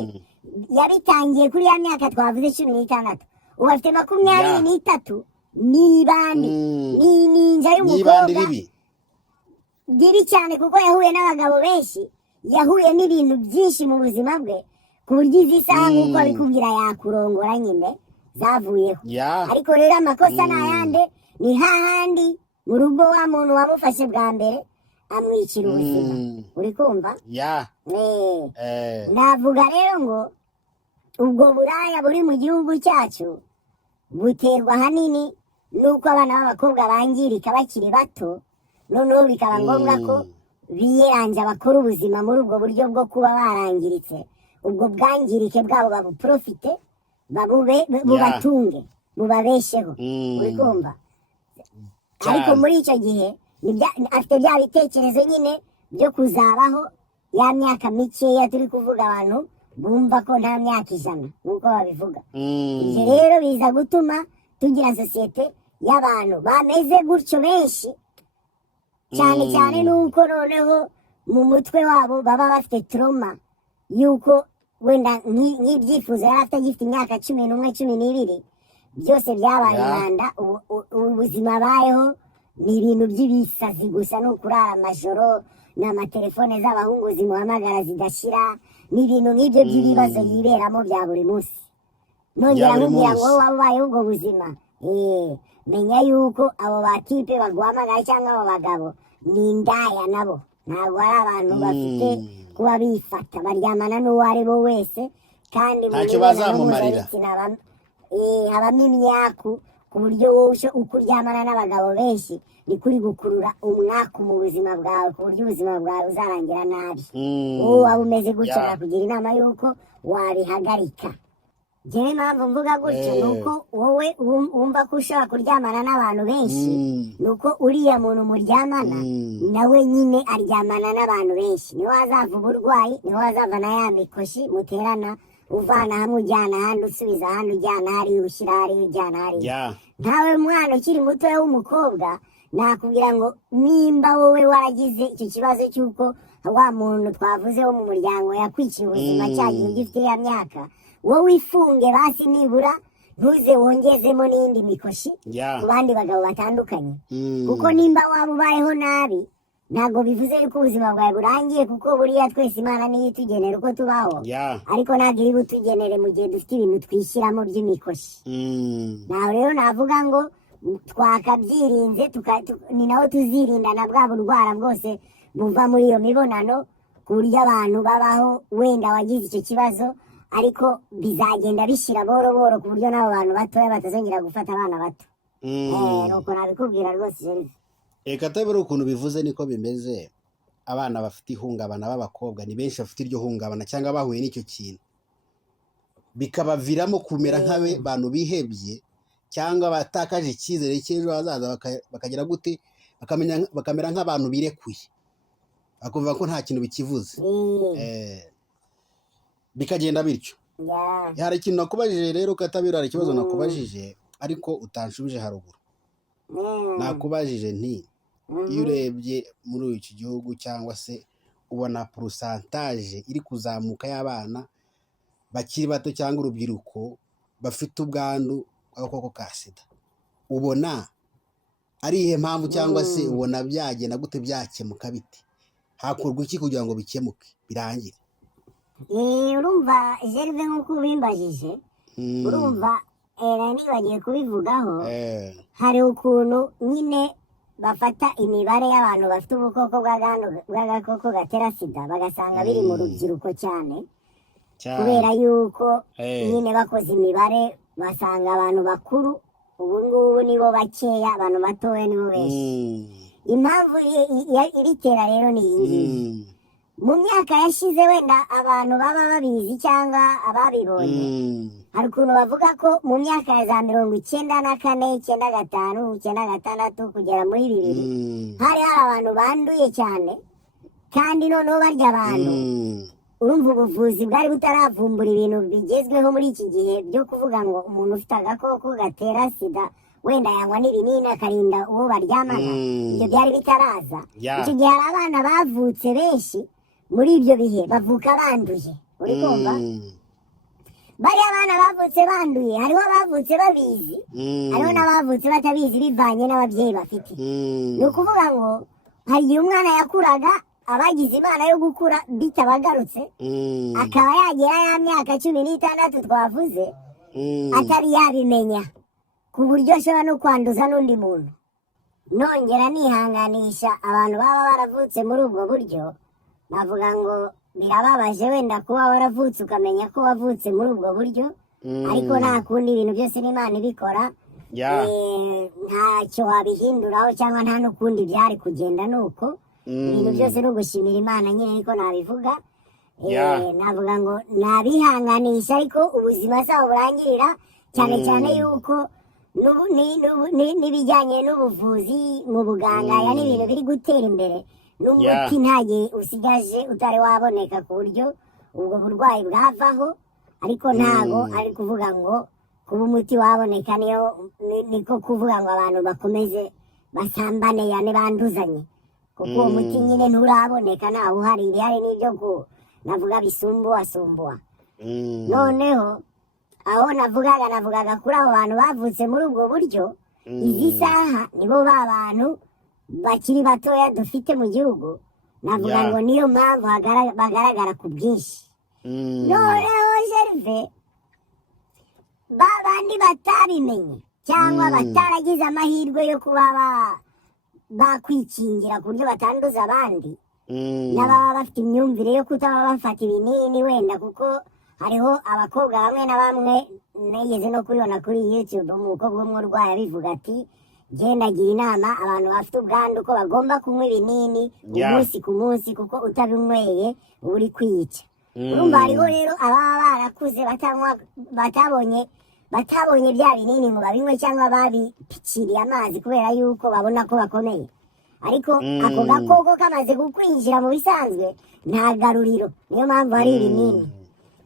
yabitangiye kuri ya myaka twavuze 16 ubu afite 23 n'ibandi n'inja y'umukobwa bibi cyane kuko yahuye n'abagabo benshi yahuye n'ibintu byinshi mu buzima bwe ku buryo izi saha nk'uko abikubwira yakurongora nyine zavuyeho ariko rero amakosa n'ayande ni hahandi mu rugo wa muntu wamufashe bwa mbere amwicira ubuzima uri kumva navuga rero ngo ubwo buraya buri mu gihugu cyacu buterwa ahanini n'uko abana b'abakobwa bangirika bakiri bato noneho bikaba ngombwa ko biyeranja bakora ubuzima muri ubwo buryo bwo kuba barangiritse ubwo bwangirike bwabo babuprofite bubatunge bubabesheho uri kumva ariko muri icyo gihe afite bya bitekerezo nyine byo kuzabaho ya myaka mikeya turi kuvuga abantu bumva ko nta myaka 100 nk'uko babivuga ibyo rero biza gutuma tugira sosiyete y'abantu bameze gutyo benshi cyane cyane nuko noneho mu mutwe wabo baba bafite trauma yuko wenda nk'ibyifuzo yari afite agifite imyaka 11 12 byose byabaye imyanda. Ubuzima bayeho ni ibintu by'ibisazi gusa, ni ukurara amajoro, ni amatelefone z'abahungu zimuhamagara zidashira, ni ibintu nk'ibyo by'ibibazo yiberamo bya buri munsi. Nongera nkubwira ngo wowe wabayeho ubwo buzima, menya yuko abo batipe baguhamagara cyangwa abo bagabo ni indaya nabo, ntabwo ari abantu bafite kuba bifata, baryamana n'uwo ari bo wese, kandi mu mibonano mpuzabitsina habamo imyaku, ku buryo wowe uko uryamana n'abagabo benshi ni kuri gukurura umwaku mu buzima bwawe, ku buryo ubuzima bwawe buzarangira nabi. Wowe waba umeze gutyo, nakugira inama yuko wabihagarika. Njyewe impamvu mvuga gutyo ni uko wowe wumva ko ushobora kuryamana n'abantu benshi, ni uko uriya muntu muryamana nawe nyine aryamana n'abantu benshi, niho hazava uburwayi, niho hazava na ya mikoshi muterana, uvana hamwe ujyana ahandi, usubiza ahandi, ujyana hariya, ushyira hariya, ujyana hariya. Ntawe mwana ukiri mutoya w'umukobwa, nakubwira ngo nimba wowe waragize icyo kibazo cy'uko wa muntu twavuze wo mu muryango yakwiciye ubuzima cya gihe ugifite ya myaka, wowe ifunge basi nibura ntuze wongezemo n'indi mikoshi ku bandi bagabo batandukanye. Kuko nimba waba ubayeho nabi, ntabwo bivuze yuko ubuzima bwawe burangiye, kuko buriya twese Imana niyo itugenera uko tubaho, ariko ntabwo iri butugenere mu gihe dufite ibintu twishyiramo by'imikoshi. Naho rero navuga ngo twakabyirinze, ni naho tuzirinda na bwa burwara bwose buva muri iyo mibonano, ku buryo abantu babaho wenda wagize icyo kibazo, ariko bizagenda bishira boro boro, ku buryo n'abo bantu batoya batazongera gufata abana bato. Nuko nabikubwira rwose Jerive. Reka tabere ukuntu bivuze niko bimeze. Abana bafite ihungabana b'abakobwa ni benshi bafite iryo hungabana cyangwa bahuye n'icyo kintu, bikabaviramo kumera nk'abantu bihebye cyangwa batakaje icyizere cy'ejo hazaza, bakagira gute, bakamera nk'abantu birekuye, bakumva ko nta kintu bikivuze, bikagenda bityo. Hari ikintu nakubajije rero Katabira, hari ikibazo nakubajije ariko utanshubije haruguru. Nakubajije nti iyo urebye muri iki gihugu cyangwa se ubona pourcentage iri kuzamuka y'abana bakiri bato cyangwa urubyiruko bafite ubwandu bw'agakoko ka sida, ubona ari ihe mpamvu cyangwa se ubona byagenda gute, byakemuka bite, hakorwa iki kugira ngo bikemuke birangire? Urumva Jerive nk'uko ubimbajije, urumva nibagiye kubivugaho, hari ukuntu nyine bafata imibare y'abantu bafite ubukoko bw'agakoko gatera sida bagasanga biri mu rubyiruko cyane, kubera yuko nyine bakoze imibare basanga abantu bakuru ubu ngubu nibo bakeya, abantu batoya nibo benshi. Impamvu ibitera rero ni iyi ngiyi. Mu myaka yashize wenda abantu baba babizi cyangwa ababibonye, hari ukuntu bavuga ko mu myaka ya za 94, 95, 96 kugera muri 2000 hari abantu banduye cyane, kandi noneho barya abantu. Urumva ubuvuzi bwari butaravumbura ibintu bigezweho muri iki gihe byo kuvuga ngo umuntu ufite agakoko gatera sida wenda yanywa n'ibinini akarinda uwo baryamana, ibyo byari bitaraza. Icyo gihe hari abana bavutse benshi muri ibyo bihe bavuka banduye, uri kumva? Bariya abana bavutse banduye, hariho abavutse babizi, hariho n'abavutse batabizi bivanye n'ababyeyi bafite. Ni ukuvuga ngo hari igihe umwana yakuraga, abagize Imana yo gukura bitabagarutse, akaba yagera ya myaka 16 twavuze atari yabimenya, ku buryo ashobora no kwanduza n'undi muntu. Nongera nihanganisha abantu baba baravutse muri ubwo buryo, navuga ngo birababaje wenda kuba waravutse ukamenya ko wavutse muri ubwo buryo, ariko nta kundi, ibintu byose n'Imana ibikora, ntacyo wabihinduraho cyangwa nta n'ukundi byari kugenda. Nuko ibintu byose ni ugushimira Imana nyine, niko nabivuga. Navuga ngo nabihanganisha, ariko ubuzima saho burangirira, cyane cyane yuko n'ibijyanye n'ubuvuzi mu buganga ya n'ibintu biri gutera imbere, n'umuti ntagihe usigaje utari waboneka ku buryo ubwo burwayi bwavaho, ariko ntago ari kuvuga ngo kuba umuti waboneka niko kuvuga ngo abantu bakomeze basambane yane banduzanye. kuko uwo muti nyine nturaboneka ntawe uhari ibihari n'ibyo ko navuga bisumbuwa noneho aho navugaga kuri abo bantu bavutse muri ubwo buryo izi saha nibo ba bantu bakiri batoya dufite mu gihugu navuga ngo niyo mpamvu bagaragara ku bwinshi noneho Gervais ba bandi batabimenye cyangwa bataragize amahirwe yo kuba bakwikingira ku buryo batanduza abandi n'ababa bafite imyumvire yo kutaba bafata ibinini wenda kuko hariho abakobwa bamwe na bamwe nigeze no kubibona kuri YouTube umukobwa umwe urwaye abivuga ati genda gira inama abantu bafite ubwandu ko bagomba kunywa ibinini umunsi ku munsi kuko utabinyweye uba uri kwiyica urumva hariho rero ababa barakuze batabonye bya binini ngo babinywe cyangwa babipikiriye amazi kubera yuko babona ko bakomeye ariko ako gakoko kamaze kukwinjira mu bisanzwe nta garuriro niyo mpamvu hari ibinini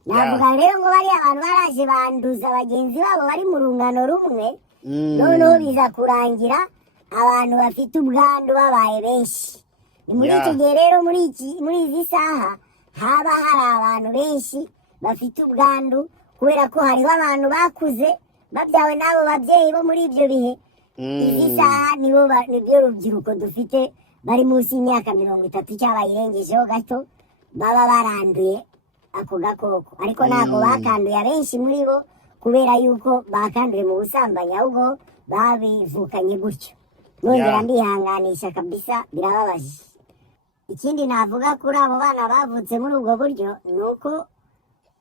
navuga rero ngo bariya abantu baraje banduza bagenzi babo bari mu rungano rumwe noneho biza kurangira abantu bafite ubwandu babaye benshi ni muri icyo gihe rero muri izi saha haba hari abantu benshi bafite ubwandu kubera ko hariho abantu bakuze babyawe n'abo babyeyi bo muri ibyo bihe izi saha nibyo rubyiruko dufite bari munsi y'imyaka 30 cyangwa bayirengejeho gato baba baranduye ako gakoko ariko ntabwo bakanduye abenshi muri bo kubera yuko bakanduye mu busambanyi ahubwo babivukanye gutyo nongera ndihanganisha kabisa birababaje ikindi navuga kuri abo bana bavutse muri ubwo buryo ni uko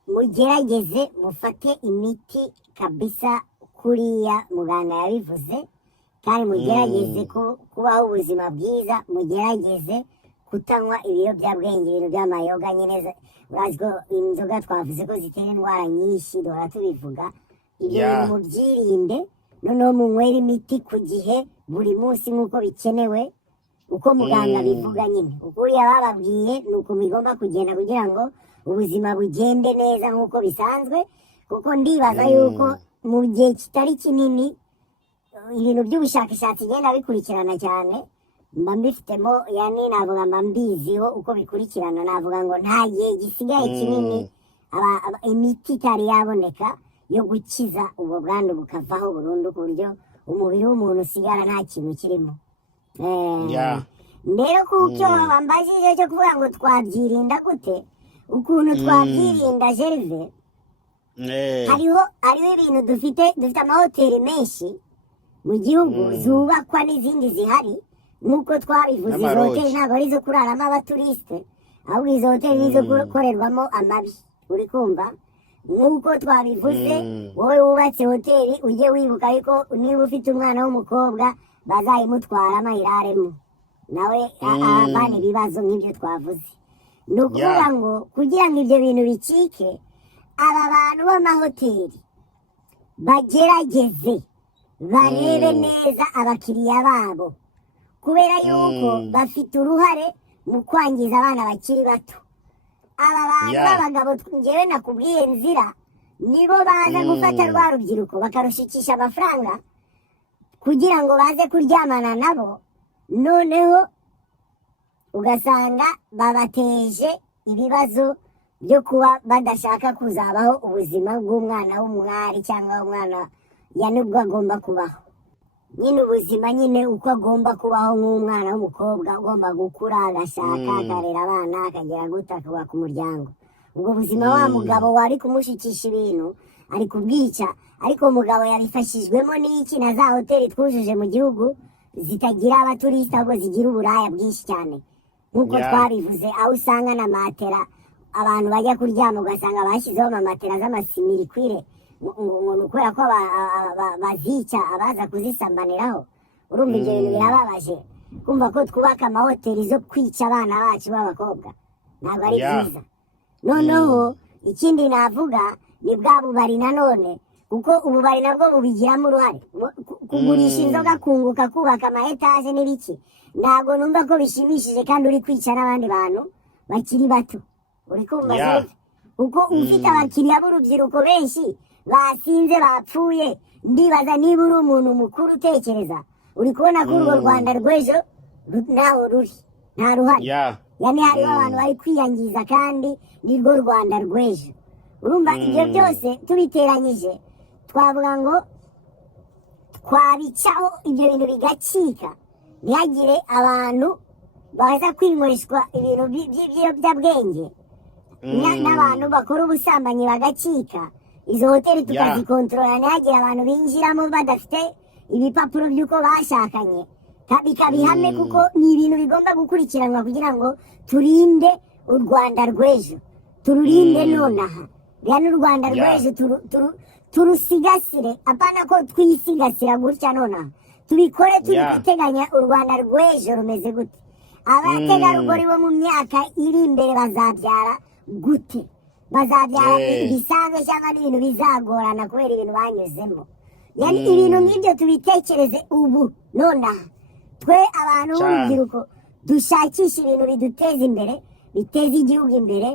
mugerageze mufate imiti kabisa kuriya muganga yabivuze kandi mugerageze kubaho ubuzima bwiza mugerageze kutanywa ibiyobyabwenge ibintu by'amayoga nyine urazi ko inzoga twavuze ko zitera indwara nyinshi duhora tubivuga ibyo bintu mubyirinde noneho munywere imiti ku gihe buri munsi nk'uko bikenewe uko muganga bivuga nyine ukuriya bababwiye ni uko bigomba kugenda kugira ngo ubuzima bugende neza nk'uko bisanzwe kuko ndibaza yuko mu gihe kitari kinini ibintu by'ubushakashatsi igenda bikurikirana cyane mba mbifitemo yani navuga mba mbiziho uko bikurikirana navuga ngo nta gihe gisigaye kinini imiti itari yaboneka yo gukiza ubwo bwandu bukavaho burundu ku buryo umubiri w'umuntu usigara nta kintu kirimo rero kuko bambajije cyo kuvuga ngo twabyirinda gute ukuntu twabyirinda Gervais hariho ibintu dufite amahoteli menshi mu gihugu zubakwa n'izindi zihari nk'uko twabivuze izo hoteli ntabwo ari izo kuraramo abaturisite ahubwo izo hoteli nizo gukorerwamo amabi uri kumva nk'uko twabivuze wowe wubatse hoteli ujye wibuka ariko niba ufite umwana w'umukobwa bazayimutwaramo ayiraremo nawe abana ibibazo nk'ibyo twavuze ni ukuvuga ngo kugira ngo ibyo bintu bicike aba bantu b'amahoteli bagerageze barebe neza abakiriya babo kubera yuko bafite uruhare mu kwangiza abana bakiri bato aba bantu b'abagabo njyewe nakubwiye nzira nibo baza gufata rwa rubyiruko bakarushikisha amafaranga kugira ngo baze kuryamana nabo noneho ugasanga babateje ibibazo byo kuba badashaka kuzabaho ubuzima bw'umwana w'umwari cyangwa umwana nubwo agomba kubaho nyine ubuzima nyine uko agomba kubaho nk'umwana w'umukobwa ugomba gukura agashaka akarera abana akagera guta akubaka umuryango ubwo buzima wa mugabo wari kumushikisha ibintu ari kubwica ariko umugabo yarifashijwemo n'iki na za hoteli twujuje mu gihugu zitagira abaturisita ahubwo zigira uburaya bwinshi cyane nk'uko twabivuze aho usanga na matera abantu bajya kuryama ugasanga bashyizeho amamatera z'amasimirikwire umuntu kubera ko bazica abaza kuzisambaniraho urumva ibyo bintu birababaje kumva ko twubaka amahoteli zo kwica abana bacu b'abakobwa ntabwo ari byiza noneho ikindi navuga ni bwa bubari nanone kuko ububari nabwo bubigiramo uruhare kugurisha inzoga kunguka kubaka ama etaje n'ibiki ntabwo numva ko bishimishije kandi uri kwica n'abandi bantu bakiri bato uri kumva kuko ufite abakiriya b'urubyiruko benshi basinze bapfuye ndibaza niba uri umuntu mukuru utekereza uri kubona ko urwo Rwanda rw'ejo naho ruri nta ruhare yani hariho abantu bari kwiyangiza kandi nirwo Rwanda rw'ejo. Urumva ibyo byose tubiteranyije twavuga ngo twabicaho ibyo bintu bigacika, ntihagire abantu baza kwinyweshwa ibintu by'ibiyobyabwenge n'abantu bakora ubusambanyi bagacika, izo hoteli tukazikontorora, ntihagire abantu binjiramo badafite ibipapuro by'uko bashakanye, bikaba ihame kuko ni ibintu bigomba gukurikiranwa kugira ngo turinde u Rwanda rw'ejo, tururinde nonaha rero u Rwanda rw'ejo turusigasire, apana ko twisigasira gutya nonaha, tubikore turi guteganya u Rwanda rw'ejo rumeze gute, abategarugori bo mu myaka iri imbere bazabyara gute, bazabyara bisanzwe cyangwa n'ibintu bizagorana kubera ibintu banyuzemo. Yani ibintu nk'ibyo tubitekereze ubu nonaha, twe abantu b'urubyiruko dushakisha ibintu biduteza imbere, biteza igihugu imbere,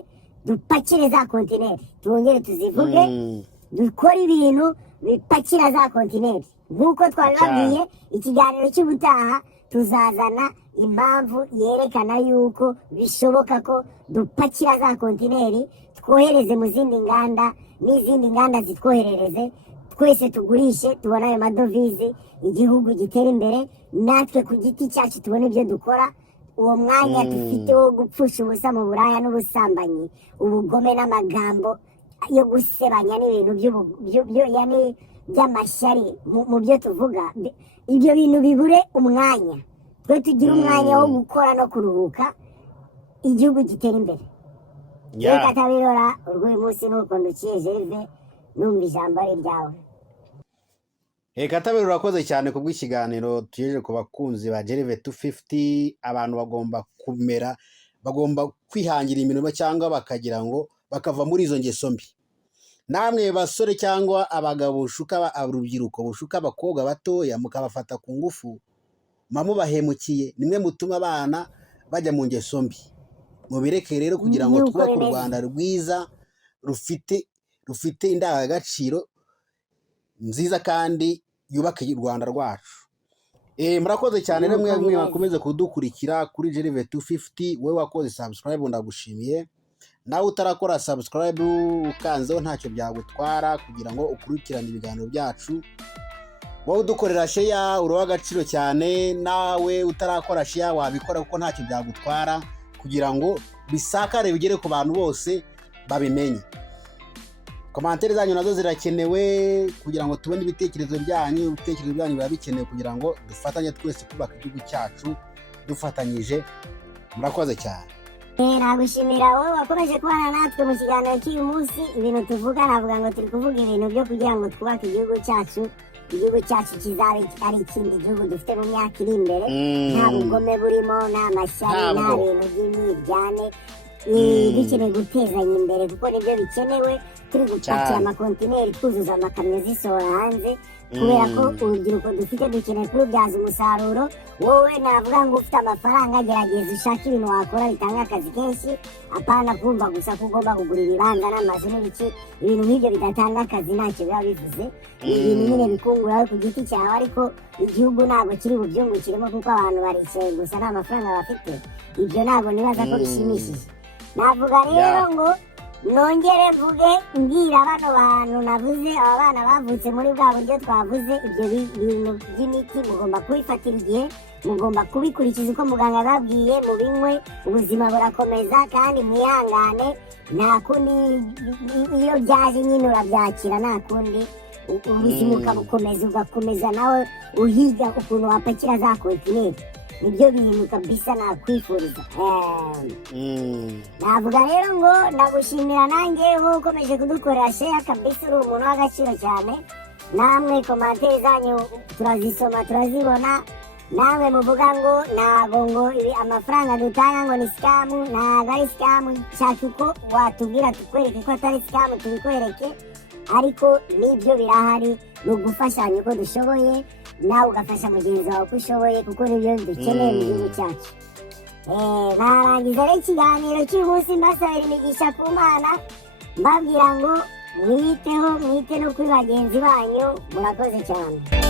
dupakire za kontineri, twongere tuzivuge, dukore ibintu bipakira za kontineri nk'uko twabibabwiye. Ikiganiro cy'ubutaha tuzazana impamvu yerekana yuko bishoboka ko dupakira za kontineri twohereze mu zindi nganda, n'izindi nganda zitwoherereze, twese tugurishe tubona ayo madovize, igihugu gitera imbere, natwe ku giti cyacu tubona ibyo dukora. Uwo mwanya dufite wo gupfusha ubusa mu buraya n'ubusambanyi, ubugome n'amagambo yo gusebanya n'ibintu yani by'amashyari mu byo tuvuga, ibyo bintu bibure umwanya, twe tugira umwanya wo gukora no kuruhuka, igihugu gitera imbere. Reka Katabirora, urw'uyu munsi nuko ndukiye Gerve, numva ijambo ari ryawe. Katabirora, urakoze cyane kubw'ikiganiro tugejeje ku bakunzi ba Gerve 250. Abantu bagomba kumera, bagomba kwihangira imirimo cyangwa bakagira ngo bakava muri izo ngeso mbi. Namwe basore cyangwa abagabo bushuka urubyiruko bushuka abakobwa batoya mukabafata ku ngufu, mamubahemukiye, nimwe mutuma abana bajya mu ngeso mbi. Mubireke rero kugira ngo twubake u Rwanda rwiza rufite indangagaciro nziza kandi yubake u Rwanda rwacu. Murakoze cyane rero mwe bakomeze kudukurikira kuri Gerve 250. Wowe wakoze subscribe ndagushimiye, nawe utarakora subscribe ukanzeho ntacyo byagutwara kugira ngo ukurikirane ibiganiro byacu. Wowe udukorera share uri w'agaciro cyane, nawe utarakora share wabikora kuko ntacyo byagutwara kugira ngo bisakare bigere ku bantu bose babimenye. Komantere zanyu nazo zirakenewe kugira ngo tubone ibitekerezo byanyu. Ibitekerezo byanyu biba bikenewe kugira ngo dufatanye twese kubaka igihugu cyacu dufatanyije. Murakoze cyane. Nagushimira wowe wakomeje kubana natwe mu kiganiro cy'uyu munsi. Ibintu tuvuga navuga ngo turi kuvuga ibintu byo kugira ngo twubake igihugu cyacu, igihugu cyacu kizabe ari ikindi gihugu dufite mu myaka iri imbere, nta bugome burimo, nta mashyari, nta bintu by'imyiryane. Dukeneye gutezanya imbere kuko nibyo bikenewe. Turi gupakira amakontineri, twuzuza amakamyo zisohora hanze, kubera ko urubyiruko dufite dukeneye kurubyaza umusaruro. Wowe navuga ngo ufite amafaranga, gerageza ushake ibintu wakora bitanga akazi kenshi, apana kumva gusa ko ugomba kugura ibibanza n'amazu n'ibiki. Ibintu nk'ibyo bidatanga akazi ntacyo biba bivuze, ibintu nyine bikungura ku giti cyawe, ariko igihugu ntabwo kiri bubyungukiremo kuko abantu baricaye gusa nta mafaranga bafite. Ibyo ntabwo nibaza ko bishimishije. Navuga rero ngo nongere mvuge mbwira bano bantu navuze, aba bana bavutse muri bwa buryo twavuze, ibyo bintu by'imiti mugomba kubifatira igihe, mugomba kubikurikiza uko muganga yababwiye, mubinywe, ubuzima burakomeza kandi mwihangane. Nta kundi, iyo byaje nyine urabyakira, nta kundi, ubuzima ukabukomeza, ugakomeza nawe uhiga ukuntu wapakira za kontineri. Nibyo bintu kabisa nakwifuriza. Navuga rero ngo ndagushimira nanjye wowe ukomeje kudukorera share kabisa, uri umuntu w'agaciro cyane. Namwe komantere zanyu turazisoma turazibona, namwe muvuga ngo ntabwo ngo amafaranga dutanga ngo ni scam. Ntabwo ari scam, shaka uko watubwira tukwereke ko atari scam tubikwereke, ariko nibyo birahari, ni ugufashanya uko dushoboye, nawe ugafasha mugenzi wawe uko ushoboye kuko nibyo dukeneye mu gihugu cyacu. Narangiza rero ikiganiro cy'uyu munsi mbasabira imigisha ku Mana, mbabwira ngo mwite no kuri bagenzi banyu. Murakoze cyane.